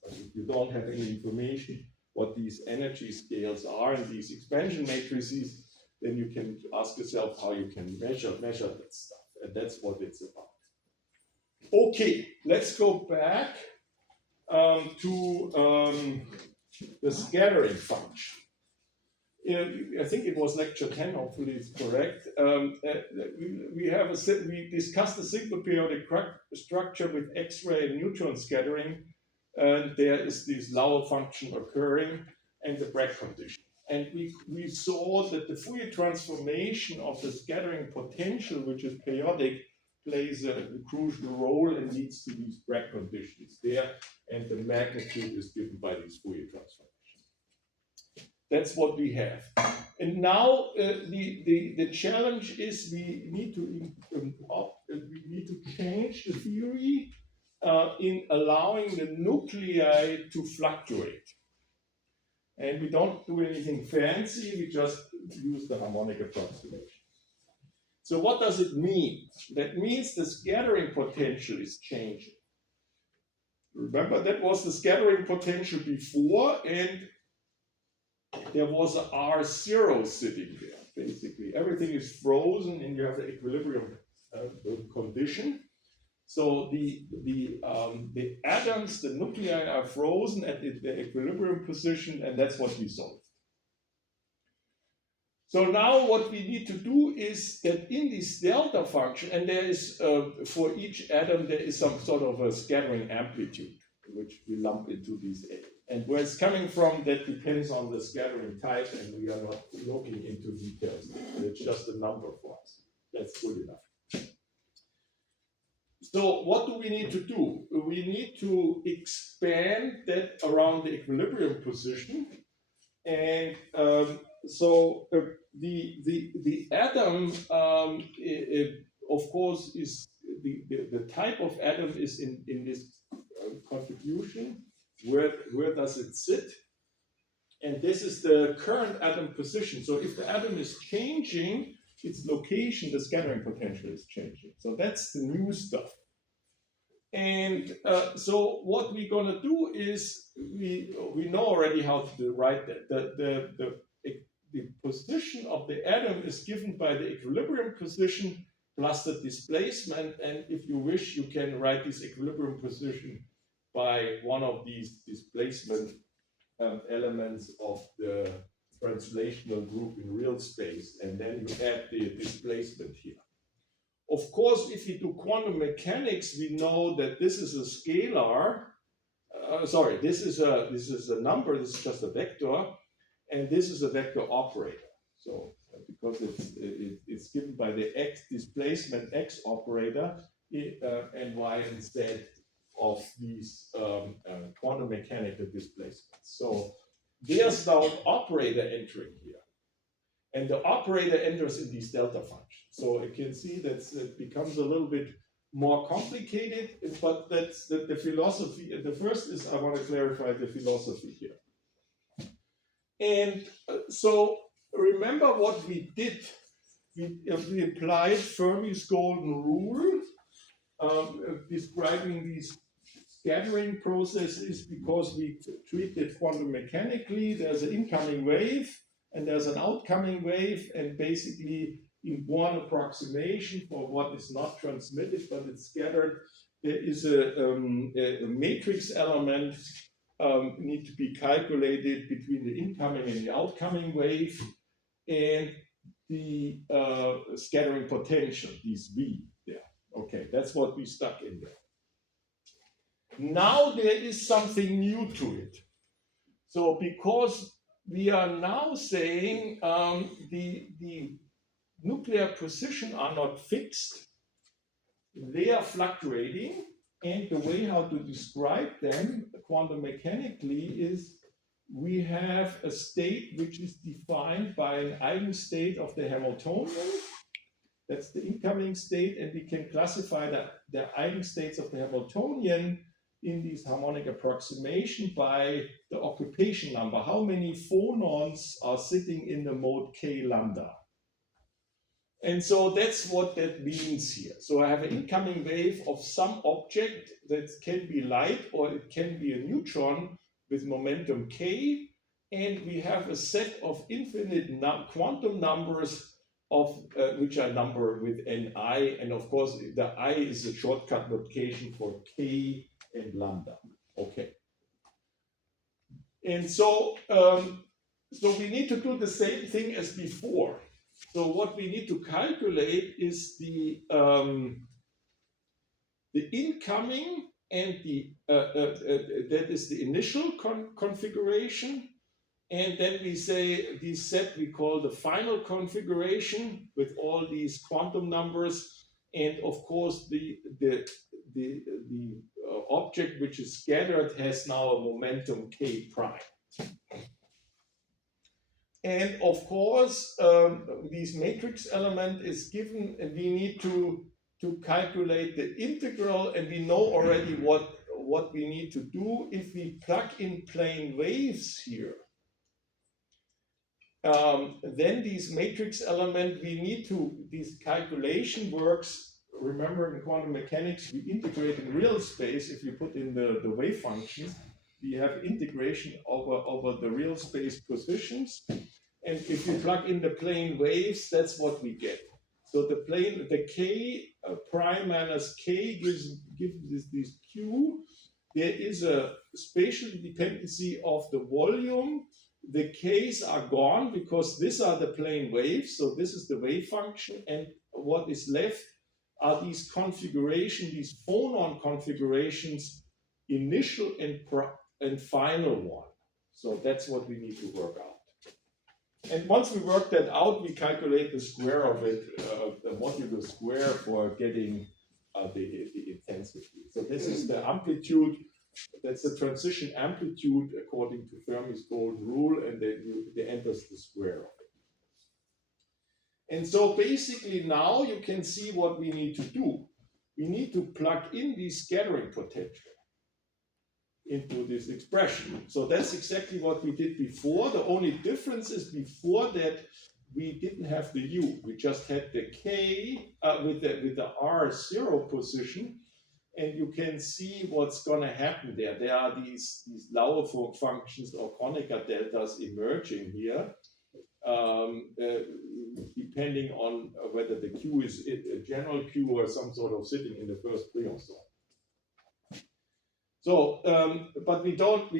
But if you don't have any information what these energy scales are in these expansion matrices, then you can ask yourself how you can measure that stuff, and that's what it's about. Okay, let's go back to the scattering function. I think it was lecture 10, hopefully it's correct. We discussed a simple periodic structure with X-ray and neutron scattering, and there is this Laue function occurring and the Bragg condition. And we saw that the Fourier transformation of the scattering potential, which is periodic, plays a crucial role and leads to these Bragg conditions there, and the magnitude is given by these Fourier transformations. That's what we have. And now the challenge is we need to change the theory in allowing the nuclei to fluctuate. And we don't do anything fancy, we just use the harmonic approximation. So what does it mean? That means the scattering potential is changing. Remember, that was the scattering potential before, and there was an R0 sitting there. Basically, everything is frozen and you have the equilibrium condition. So the atoms, the nuclei are frozen at the equilibrium position, and that's what we solved. So now what we need to do is that in this delta function, and there is, for each atom, there is some sort of a scattering amplitude, which we lump into these A. And where it's coming from, that depends on the scattering type, and we are not looking into details. It's just a number for us. That's good enough. So what do we need to do? We need to expand that around the equilibrium position. And the atom, of course, is the type of atom is in this contribution. Where does it sit? And this is the current atom position. So if the atom is changing its location, the scattering potential is changing. So that's the new stuff. And so what we're going to do is we know already how to write that. The position of the atom is given by the equilibrium position plus the displacement. And if you wish, you can write this equilibrium position by one of these displacement elements of the translational group in real space, and then you add the displacement here. Of course, if you do quantum mechanics, we know that this is a scalar. This is a number. This is just a vector, and this is a vector operator. So because it's given by the x displacement x operator and y instead of these quantum mechanical displacements. So there's now an operator entering here. And the operator enters in these delta functions. So you can see that it becomes a little bit more complicated, but that's the philosophy. The first is I want to clarify the philosophy here. And so remember what we did. We applied Fermi's golden rule, describing these scattering processes because we treat it quantum mechanically. There's an incoming wave and there's an outcoming wave, and basically in one approximation for what is not transmitted but it's scattered, there is a matrix element need to be calculated between the incoming and the outcoming wave and the scattering potential, these V there. Okay, that's what we stuck in there. Now there is something new to it. So because we are now saying the nuclear position are not fixed, they are fluctuating, and the way how to describe them quantum mechanically is we have a state which is defined by an eigenstate of the Hamiltonian. That's the incoming state, and we can classify the eigenstates of the Hamiltonian in this harmonic approximation by the occupation number. How many phonons are sitting in the mode k lambda? And so that's what that means here. So I have an incoming wave of some object that can be light or it can be a neutron with momentum k, and we have a set of infinite quantum numbers of which are numbered with ni, and of course the I is a shortcut notation for k and lambda. Okay. And so So we need to do the same thing as before. So what we need to calculate is the incoming and that is the initial configuration. And then we say this set we call the final configuration with all these quantum numbers. And of course, the object which is scattered has now a momentum k prime. And of course, this matrix element is given, and we need to calculate the integral, and we know already what we need to do. If we plug in plane waves here, then these matrix element, we need to, this calculation works. Remember, in quantum mechanics, we integrate in real space. If you put in the wave function, we have integration over the real space positions. And if you plug in the plane waves, that's what we get. So the k prime minus k gives this q. There is a spatial dependency of the volume. The k's are gone because these are the plane waves. So this is the wave function. And what is left are these configurations, these phonon configurations, initial and final one. So that's what we need to work out. And once we work that out, we calculate the square of it, the modular square for getting the intensity. So this is the amplitude. That's the transition amplitude according to Fermi's golden rule, and then the enters the square of it. And so basically now you can see what we need to do. We need to plug in the scattering potential into this expression. So that's exactly what we did before. The only difference is before that we didn't have the u. We just had the k with the r0 position. And you can see what's going to happen there. There are these Laue functions or Kronecker deltas emerging here, depending on whether the Q is a general Q or some sort of sitting in the first Brion zone. So, but we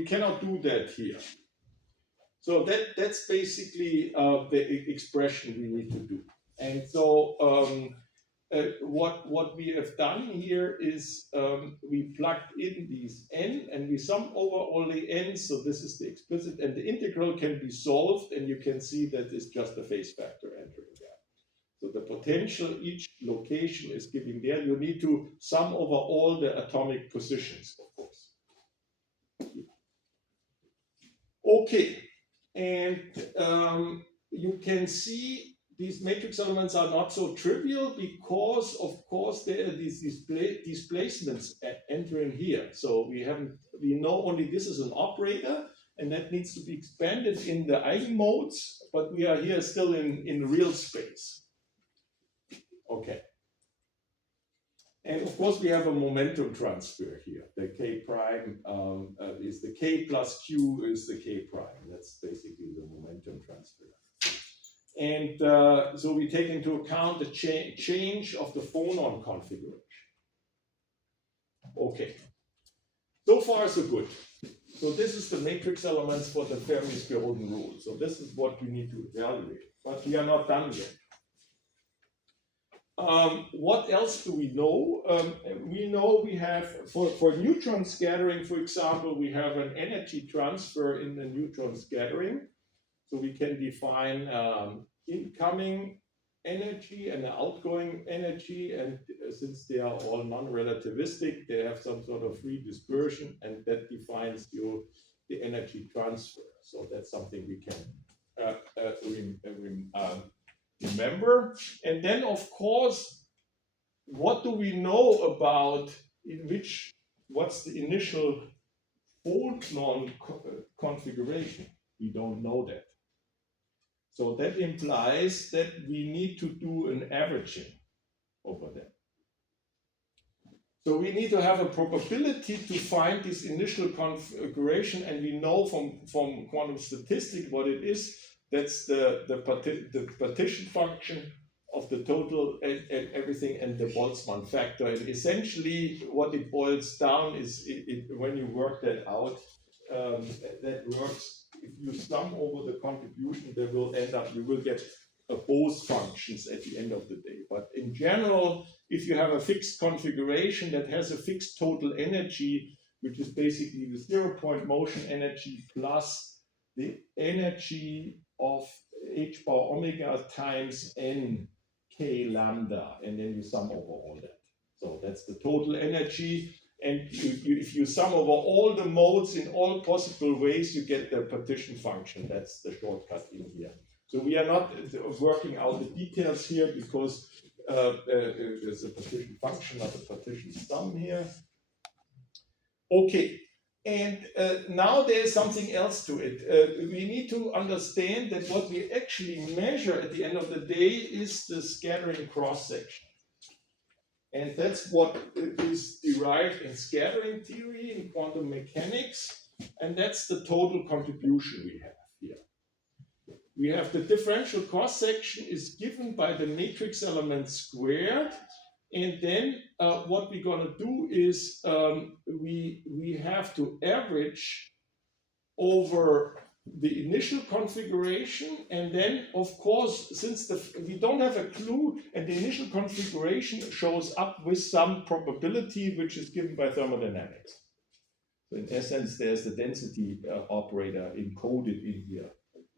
cannot do that here. So that's basically the expression we need to do. And so what we have done here is we plugged in these n and we sum over all the n's. So this is the explicit, and the integral can be solved, and you can see that it's just a phase factor entering there. So the potential each location is giving there. You need to sum over all the atomic positions, of course. Okay, and you can see these matrix elements are not so trivial because, of course, there are these displacements entering here. So we know only this is an operator, and that needs to be expanded in the eigenmodes, but we are here still in real space. Okay. And of course, we have a momentum transfer here. The k prime is the k plus q is the k prime. That's basically the momentum transfer. And so we take into account the change of the phonon configuration. Okay. So far, so good. So this is the matrix elements for the Fermi's golden rule. So this is what we need to evaluate. But we are not done yet. What else do we know? We know we have, for neutron scattering, for example, we have an energy transfer in the neutron scattering. So we can define incoming energy and outgoing energy, and since they are all non-relativistic, they have some sort of free dispersion, and that defines the energy transfer. So that's something we can remember. And then, of course, what do we know about what's the initial phonon configuration? We don't know that. So that implies that we need to do an averaging over them. So we need to have a probability to find this initial configuration, and we know from quantum statistics what it is. That's the partition function of the total and everything, and the Boltzmann factor. And essentially, what it boils down is when you work that out, that works if you sum over the contribution, they will end up, you will get both functions at the end of the day. But in general, if you have a fixed configuration that has a fixed total energy, which is basically the 0-point motion energy plus the energy of h bar omega times n k lambda, and then you sum over all that. So that's the total energy. And if you sum over all the modes in all possible ways, you get the partition function. That's the shortcut in here. So we are not working out the details here because there's a partition function, not a partition sum here. Okay, and now there's something else to it. We need to understand that what we actually measure at the end of the day is the scattering cross-section. And that's what is derived in scattering theory, in quantum mechanics, and that's the total contribution we have here. We have the differential cross-section is given by the matrix element squared, and then what we're going to do is we have to average over the initial configuration, and then of course, since we don't have a clue and the initial configuration shows up with some probability which is given by thermodynamics. So in essence, there's the density operator encoded in here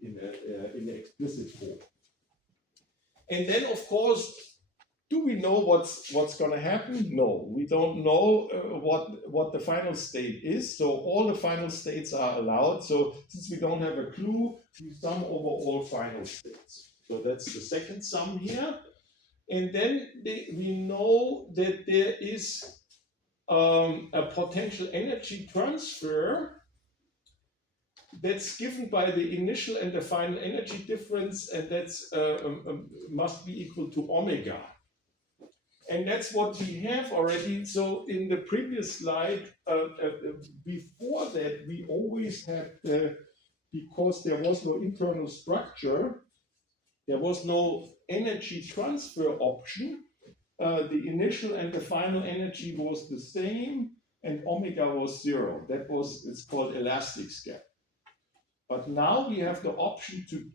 in the explicit form. And then of course, do we know what's going to happen? No, we don't know what the final state is. So all the final states are allowed. So since we don't have a clue, we sum over all final states. So that's the second sum here. And then we know that there is a potential energy transfer that's given by the initial and the final energy difference, and that's must be equal to omega. And that's what we have already. So in the previous slide, before that, we always had, because there was no internal structure, there was no energy transfer option. The initial and the final energy was the same, and omega was 0. That was, it's called elastic scattering. But now we have the option to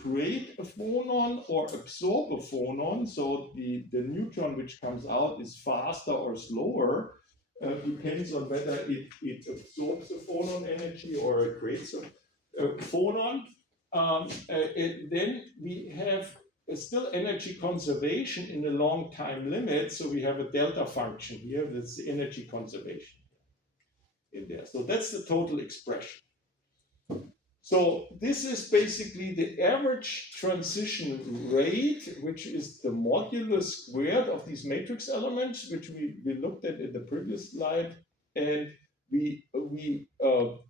create a phonon or absorb a phonon. So the neutron which comes out is faster or slower, depends on whether it absorbs a phonon energy or it creates a phonon. Then we have still energy conservation in the long time limit. So we have a delta function here, that's the energy conservation in there. So that's the total expression. So this is basically the average transition rate, which is the modulus squared of these matrix elements, which we looked at in the previous slide. And we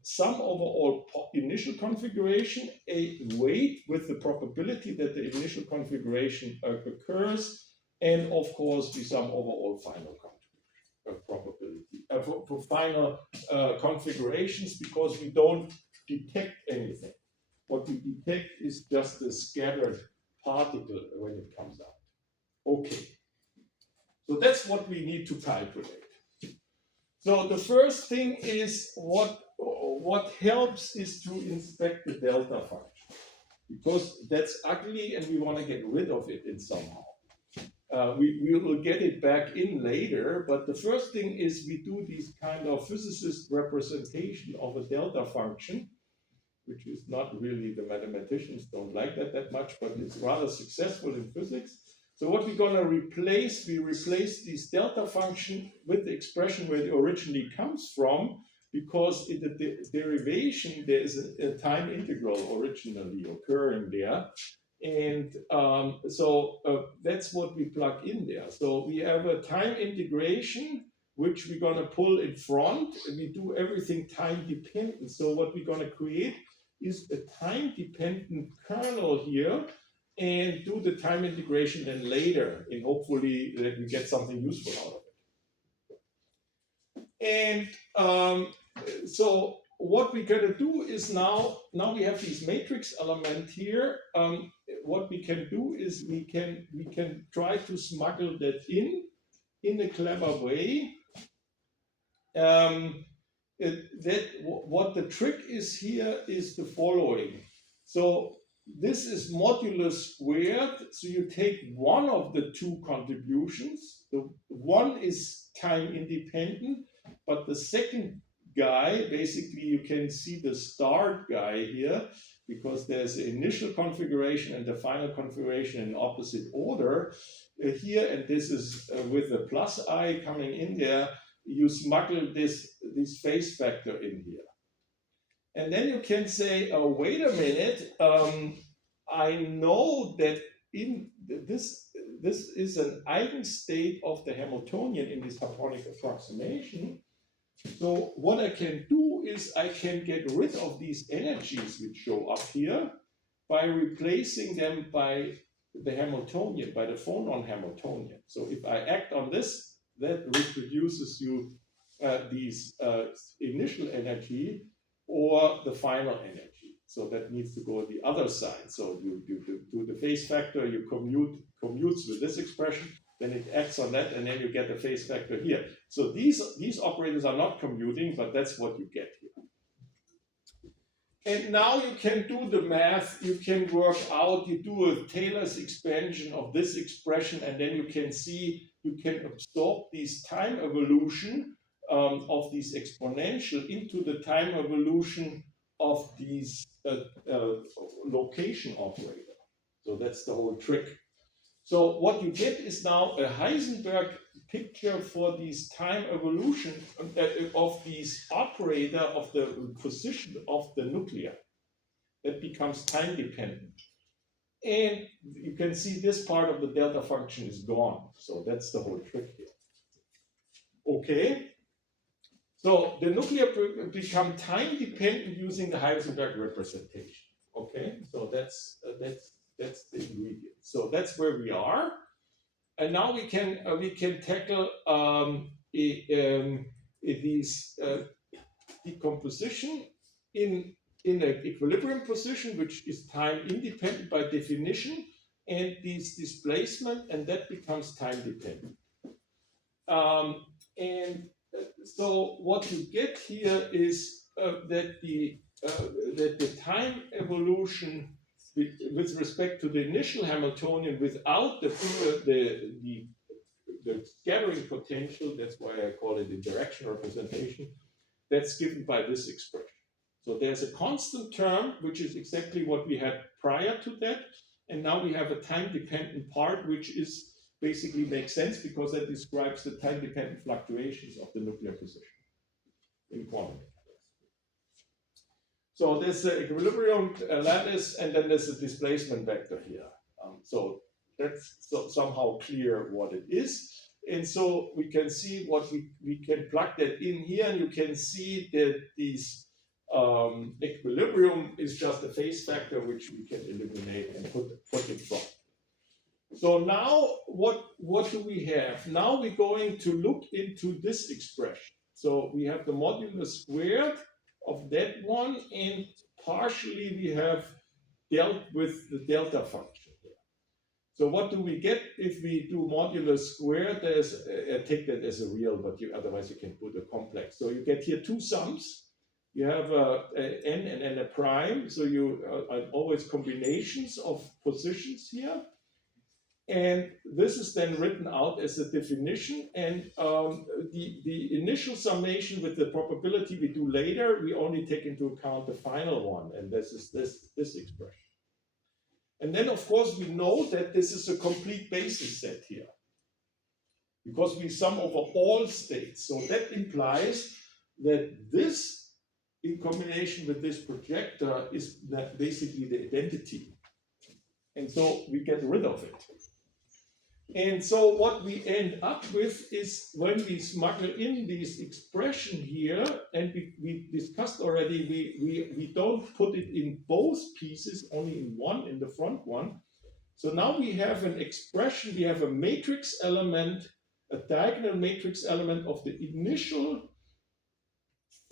sum over all initial configuration, a weight with the probability that the initial configuration occurs. And of course, we sum over all final probability for final configurations, because we don't detect anything. What we detect is just the scattered particle when it comes out. Okay, so that's what we need to calculate. So the first thing is what helps is to inspect the delta function, because that's ugly and we want to get rid of it in somehow. We will get it back in later, but the first thing is we do this kind of physicist representation of a delta function, which is not really, the mathematicians don't like that much, but it's rather successful in physics. So what we're going to replace, we replace this delta function with the expression where it originally comes from, because in the derivation there is a time integral originally occurring there. And that's what we plug in there. So we have a time integration, which we're going to pull in front, and we do everything time dependent. So what we're going to create is a time dependent kernel here, and do the time integration then later, and hopefully that we get something useful out of it. And so what we're going to do is now we have this matrix element here. What we can do is we can try to smuggle that in a clever way. what the trick is here is the following. So this is modulus squared. So you take one of the two contributions. The one is time independent, but the second guy, basically you can see the start guy here, because there's the initial configuration and the final configuration in opposite order here, and this is with the plus I coming in there. You smuggle this phase factor in here. And then you can say, oh, wait a minute, I know that in this is an eigenstate of the Hamiltonian in this harmonic approximation. So what I can do is I can get rid of these energies which show up here by replacing them by the Hamiltonian, by the phonon Hamiltonian. So if I act on this, that reproduces you these initial energy or the final energy. So that needs to go the other side. So you do the phase factor, you commutes with this expression, then it acts on that, and then you get the phase factor here. So these operators are not commuting, but that's what you get here. And now you can do the math, you can work out, you do a Taylor's expansion of this expression, and then you can see, you can absorb these time evolution of these exponential into the time evolution of these location operator. So that's the whole trick. So what you get is now a Heisenberg picture for these time evolution of these operator of the position of the nuclear that becomes time dependent. And you can see this part of the delta function is gone. So that's the whole trick here. Okay. So the nuclear become time dependent using the Heisenberg representation. Okay. So that's the ingredient. So that's where we are, and now we can tackle these decomposition in an equilibrium position, which is time independent by definition, and these displacement, and that becomes time dependent. So what you get here is that the time evolution with respect to the initial Hamiltonian without the scattering potential, that's why I call it the direction representation, that's given by this expression. So there's a constant term, which is exactly what we had prior to that, and now we have a time-dependent part, which is basically makes sense because that describes the time-dependent fluctuations of the nuclear position in quantum. So there's the equilibrium lattice, and then there's a displacement vector here. So that's somehow clear what it is. And so we can see what we can plug that in here, and you can see that these equilibrium is just a phase factor which we can eliminate and put in front. So now what do we have? Now we're going to look into this expression. So we have the modulus squared of that one, and partially we have dealt with the delta function here. So what do we get if we do modulus squared? I take that as a real, but otherwise you can put a complex. So you get here two sums. You have n and n a prime. So you always combinations of positions here. And this is then written out as a definition, and the initial summation with the probability we do later, we only take into account the final one, and this is this expression. And then, of course, we know that this is a complete basis set here, because we sum over all states. So that implies that this, in combination with this projector, is basically the identity. And so we get rid of it. And so what we end up with is when we smuggle in this expression here, and we discussed already, we don't put it in both pieces, only in one, in the front one. So now we have an expression, we have a matrix element, a diagonal matrix element of the initial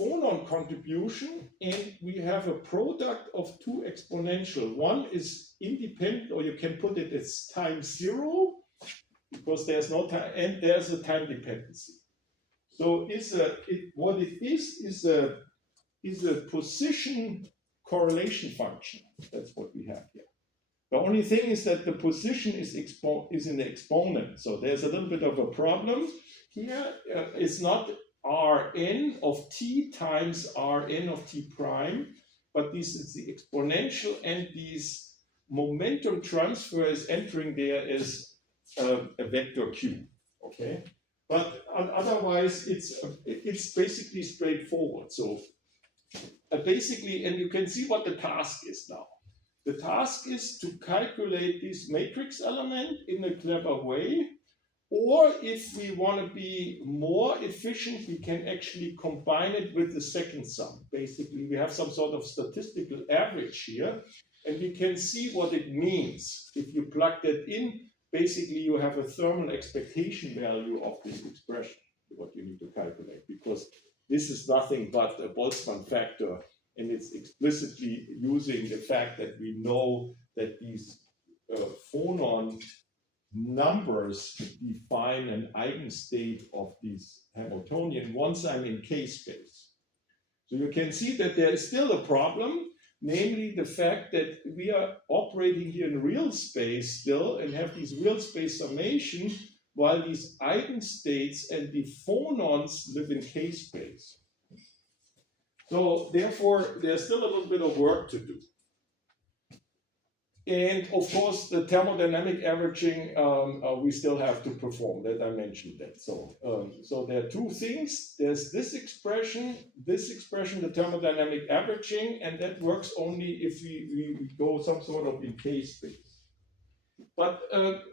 phonon contribution, and we have a product of two exponential. One is independent, or you can put it as time zero, because there's no time, and there's a time dependency. So what it is a position correlation function. That's what we have here. The only thing is that the position is in the exponent. So there's a little bit of a problem here. It's not Rn of t times Rn of t prime, but this is the exponential, and this momentum transfer is entering there as a vector q. Okay, but otherwise it's basically straightforward. So basically, and you can see what the task is now. The task is to calculate this matrix element in a clever way, or if we want to be more efficient, we can actually combine it with the second sum. Basically, we have some sort of statistical average here, and we can see what it means. If you plug that in, basically you have a thermal expectation value of this expression, what you need to calculate, because this is nothing but a Boltzmann factor. And it's explicitly using the fact that we know that these phonon numbers define an eigenstate of this Hamiltonian once I'm in K-space. So you can see that there is still a problem, namely the fact that we are operating here in real space still and have these real space summation, while these eigenstates and the phonons live in K-space. So therefore, there's still a little bit of work to do. And of course, the thermodynamic averaging, we still have to perform, that I mentioned that. So, so there are two things. There's this expression, the thermodynamic averaging, and that works only if we go some sort of in K-space. But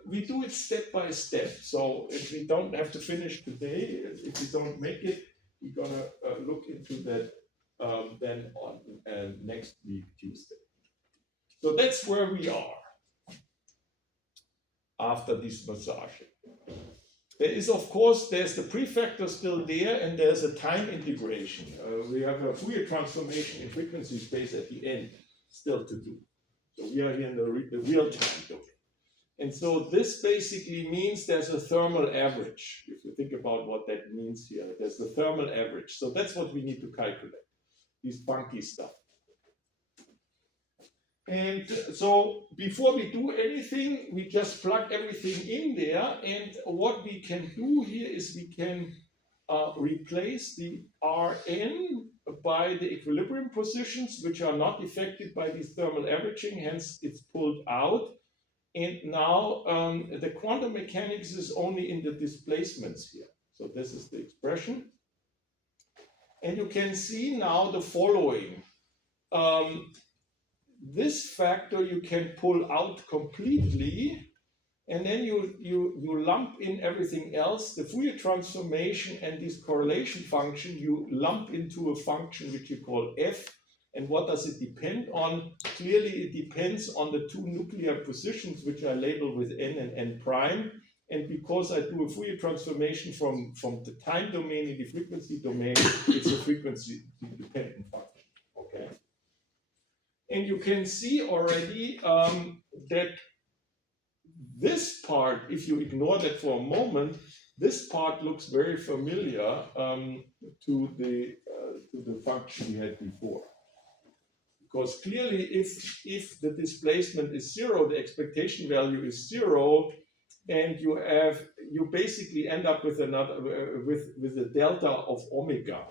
we do it step by step. So if we don't have to finish today, if we don't make it, we're gonna look into that then on next week, Tuesday. So that's where we are after this massaging. There is, of course, there's the prefactor still there, and there's a time integration. We have a Fourier transformation in frequency space at the end still to do. So we are here in the real-time domain. And so this basically means there's a thermal average. If you think about what that means here, there's the thermal average. So that's what we need to calculate, this funky stuff. And so before we do anything, we just plug everything in there. And what we can do here is we can replace the Rn by the equilibrium positions, which are not affected by this thermal averaging, hence it's pulled out. And now the quantum mechanics is only in the displacements here. So this is the expression. And you can see now the following. This factor you can pull out completely, and then you lump in everything else. The Fourier transformation and this correlation function, you lump into a function which you call f. And what does it depend on? Clearly, it depends on the two nuclear positions, which I label with n and n prime. And because I do a Fourier transformation from the time domain in the frequency domain, it's a frequency dependent function. Okay. And you can see already that this part, if you ignore that for a moment, this part looks very familiar to the function we had before. Because clearly, if the displacement is zero, the expectation value is zero, and you basically end up with another with a delta of omega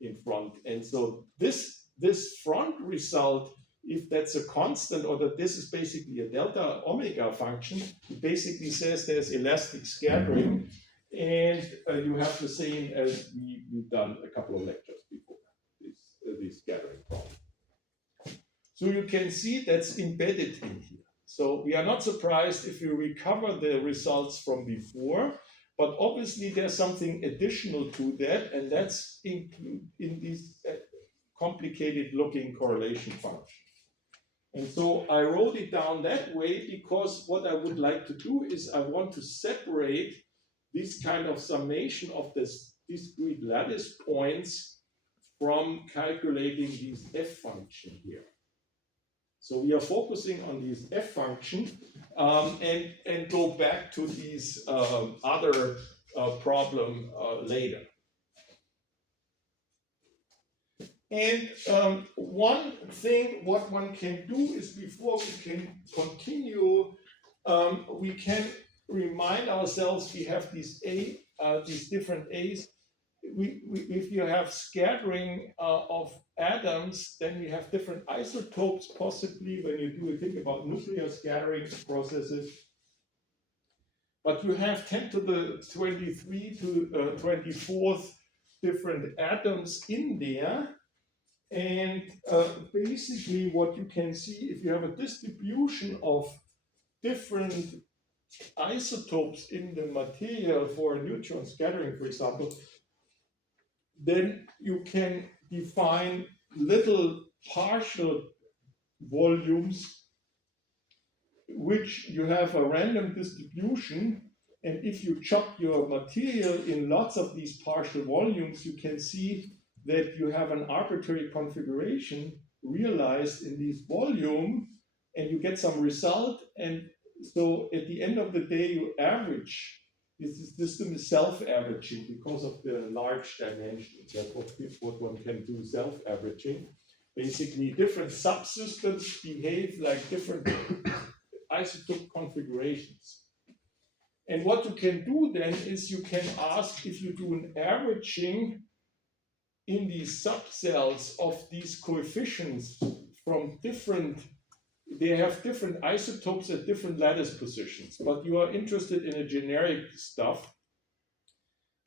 in front. And so this front result, if that's a constant, or that this is basically a delta omega function, it basically says there's elastic scattering, and you have the same as we've done a couple of lectures before, this scattering problem. So you can see that's embedded in here. So we are not surprised if we recover the results from before, but obviously there's something additional to that, and that's in this complicated looking correlation function. And so I wrote it down that way because what I would like to do is I want to separate this kind of summation of this discrete lattice points from calculating this f function here. So we are focusing on this f function and go back to these other problem later. And one thing what one can do is, before we can continue, we can remind ourselves we have these these different A's. If you have scattering of atoms, then we have different isotopes possibly when you do think about nuclear scattering processes. But you have 10 to the 23 to 24th different atoms in there. And basically what you can see, if you have a distribution of different isotopes in the material for a neutron scattering, for example, then you can define little partial volumes which you have a random distribution. And if you chop your material in lots of these partial volumes, you can see that you have an arbitrary configuration realized in this volume, and you get some result. And so at the end of the day, you average. This system is self-averaging because of the large dimensions. That's what one can do, self-averaging. Basically, different subsystems behave like different isotope configurations. And what you can do then is you can ask, if you do an averaging in these subcells of these coefficients from different, they have different isotopes at different lattice positions, but you are interested in a generic stuff.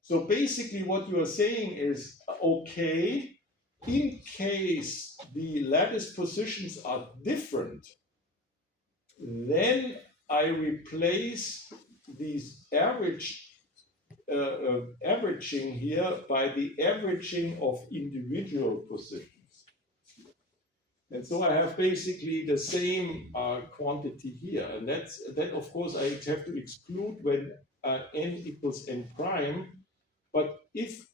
So basically what you are saying is, okay, in case the lattice positions are different, then I replace these averaging here by the averaging of individual positions. And so I have basically the same quantity here. And that of course I have to exclude when n equals n prime. But if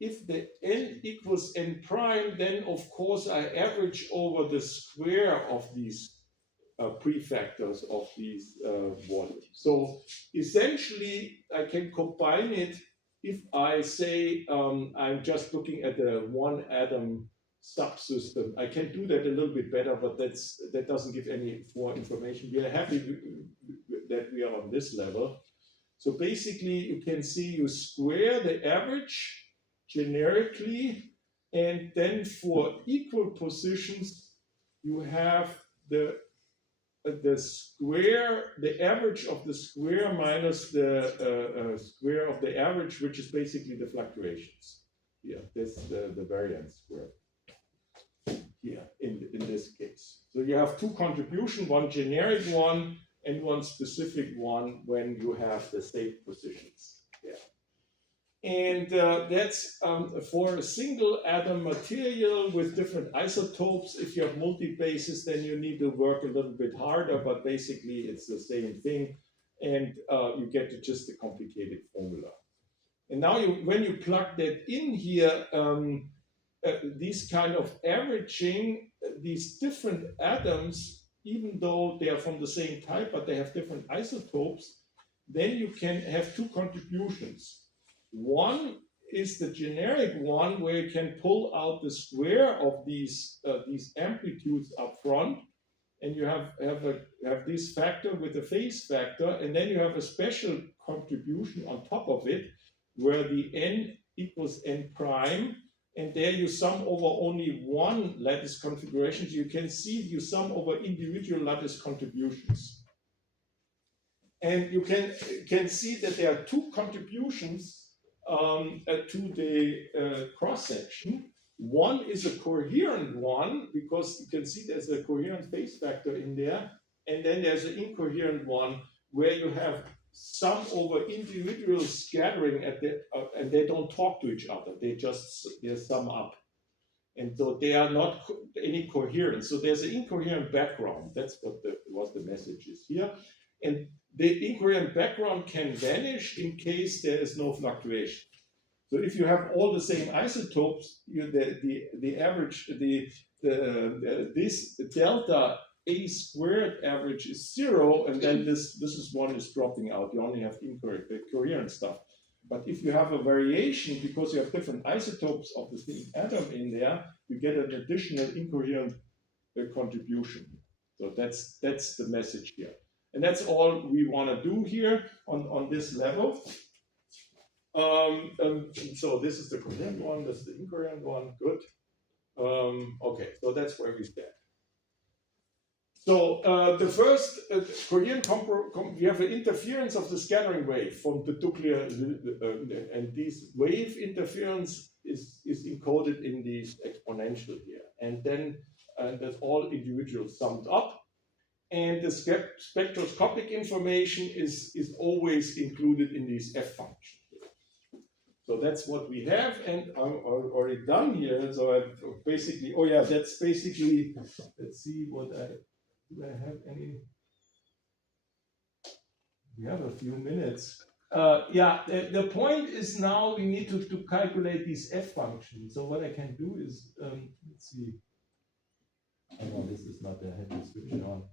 the n equals n prime, then of course I average over the square of these prefactors of these volumes. So essentially I can combine it. If I say I'm just looking at the one atom subsystem, I can do that a little bit better, but that doesn't give any more information. We are happy that we are on this level. So basically you can see you square the average generically, and then for equal positions you have the square, the average of the square minus the square of the average, which is basically the fluctuations. Here, this the variance square. Here in this case. So you have two contributions, one generic one and one specific one when you have the state positions. Yeah. And that's for a single atom material with different isotopes. If you have multi-bases, then you need to work a little bit harder, but basically it's the same thing. And you get to just a complicated formula. And now when you plug that in here, these kind of averaging, these different atoms, even though they are from the same type, but they have different isotopes, then you can have two contributions. One is the generic one, where you can pull out the square of these amplitudes up front, and you have this factor with the phase factor, and then you have a special contribution on top of it, where the n equals n prime, and there you sum over only one lattice configuration. So you can see you sum over individual lattice contributions. And you can see that there are two contributions to the cross-section. One is a coherent one, because you can see there's a coherent phase factor in there, and then there's an incoherent one where you have sum over individual scattering at the and they don't talk to each other, they sum up, and so they are not any coherence. So there's an incoherent background. That's what the message is here. And the incoherent background can vanish in case there is no fluctuation. So if you have all the same isotopes, the average, this delta A squared average is 0, and then this one is dropping out. You only have incoherent stuff. but if you have a variation because you have different isotopes of the same atom in there, you get an additional incoherent contribution. So that's the message here. And that's all we want to do here on this level. So this is the coherent one, this is the incoherent one, good. Okay, so that's where we stand. So the first coherent we have an interference of the scattering wave from the nuclear, and this wave interference is encoded in this exponential here, and then that's all individuals summed up, and the spectroscopic information is always included in this f function. So that's what we have, and I'm already done here. So I basically, oh yeah, that's basically. Let's see what do I have any? We have a few minutes. Yeah, the point is now we need to calculate these f functions. So what I can do is, let's see. Oh, this is not the head description on.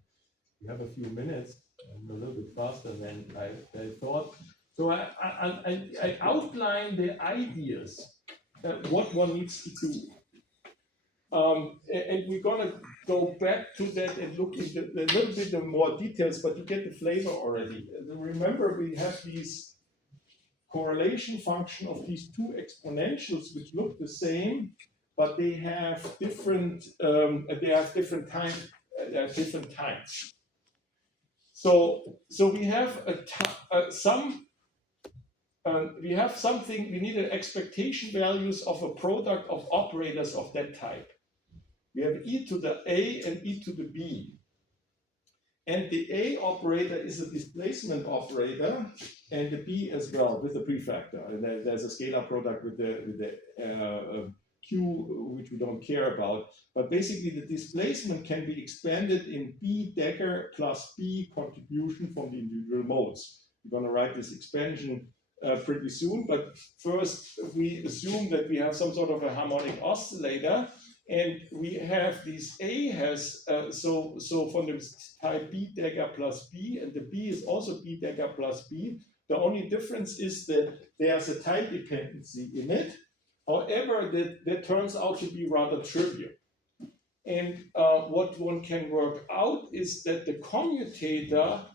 We have a few minutes. I'm a little bit faster than I thought. So I outline the ideas, what one needs to do. And we're going to go back to that and look into a little bit of more details, but you get the flavor already. Remember, we have these correlation function of these two exponentials which look the same, but they have different times. So we have we have something. We need an expectation values of a product of operators of that type. We have e to the a and e to the b. And the a operator is a displacement operator, and the b as well with the prefactor. And there's a scalar product with the q, which we don't care about. But basically, the displacement can be expanded in b dagger plus b contribution from the individual modes. We're going to write this expansion pretty soon, but first we assume that we have some sort of a harmonic oscillator, and we have this A has so from the type B dagger plus B, and the B is also B dagger plus B. The only difference is that there's a time dependency in it. However, that turns out to be rather trivial. And what one can work out is that the commutator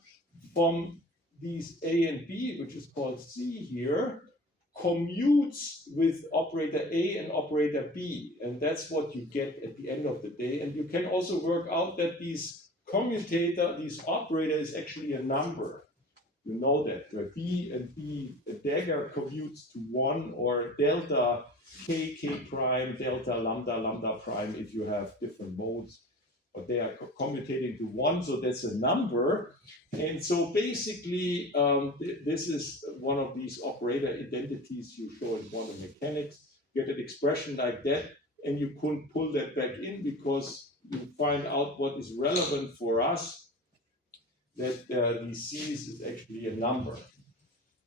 from these A and B, which is called C here, commutes with operator A and operator B. And that's what you get at the end of the day. And you can also work out that this commutator, this operator, is actually a number. You know that where B and B dagger commutes to 1 or delta K prime, delta lambda prime if you have different modes. But they are commutating to 1, so that's a number. And so basically, this is one of these operator identities you show in quantum mechanics. You get an expression like that, and you couldn't pull that back in because you find out what is relevant for us, that these C's is actually a number.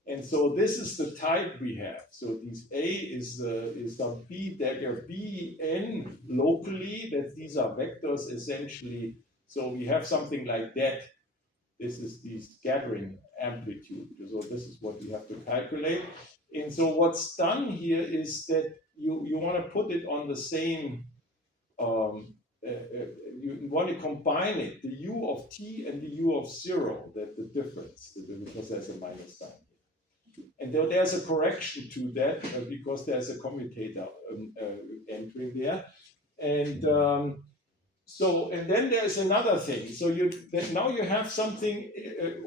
And so this is the type we have. So this A is some B dagger B n locally, that these are vectors essentially. So we have something like that. This is the scattering amplitude. So this is what we have to calculate. And so what's done here is that you want to put it on the same, you want to combine it, the u of t and the u of 0, that the difference, because there's a minus sign. And there's a correction to that because there's a commutator entering there. And and then there's another thing. So now you have something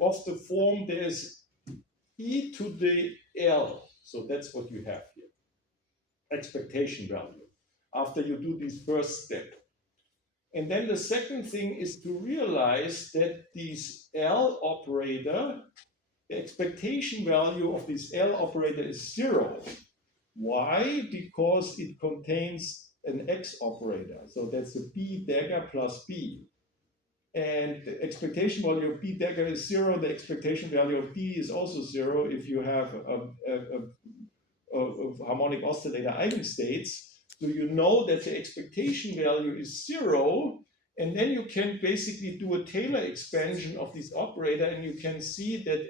of the form, there's e to the L. So that's what you have here, expectation value, after you do this first step. And then the second thing is to realize that this L operator, the expectation value of this L operator is 0. Why? Because it contains an X operator. So that's a B dagger plus B. And the expectation value of B dagger is 0. The expectation value of B is also 0 if you have a harmonic oscillator eigenstates. So you know that the expectation value is 0. And then you can basically do a Taylor expansion of this operator, and you can see that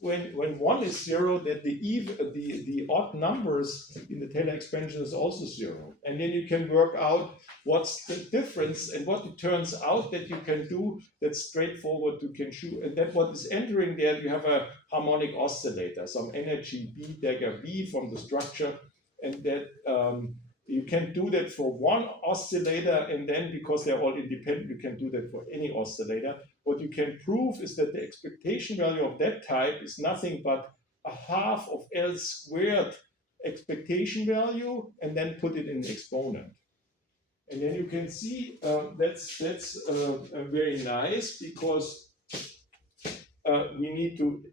when 1 is 0, that the odd numbers in the Taylor expansion is also 0. And then you can work out what's the difference, and what it turns out that you can do that's straightforward. You can shoot, and then what is entering there, you have a harmonic oscillator, some energy B dagger B from the structure, and that you can do that for one oscillator, and then because they're all independent, you can do that for any oscillator. What you can prove is that the expectation value of that type is nothing but a half of L squared expectation value, and then put it in exponent. And then you can see that's very nice, because we need to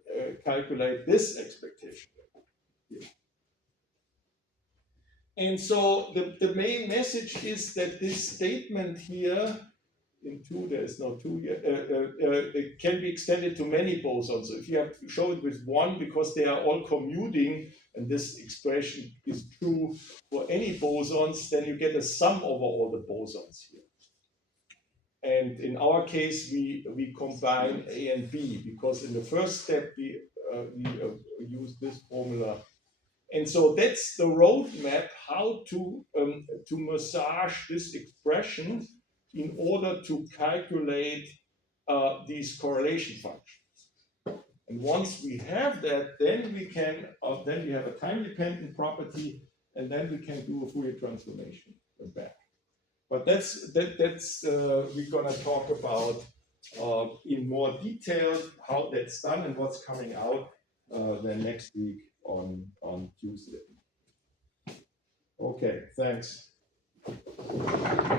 calculate this expectation value. And so the main message is that this statement here, in 2, there is no 2 here, it can be extended to many bosons. So if you have to show it with 1, because they are all commuting, and this expression is true for any bosons, then you get a sum over all the bosons here. And in our case, we combine A and B, because in the first step, we use this formula. And so that's the roadmap, how to massage this expression in order to calculate these correlation functions. And once we have that, then we can then we have a time-dependent property, and then we can do a Fourier transformation back. But that's we're gonna talk about in more detail how that's done and what's coming out then next week on Tuesday. Okay, thanks.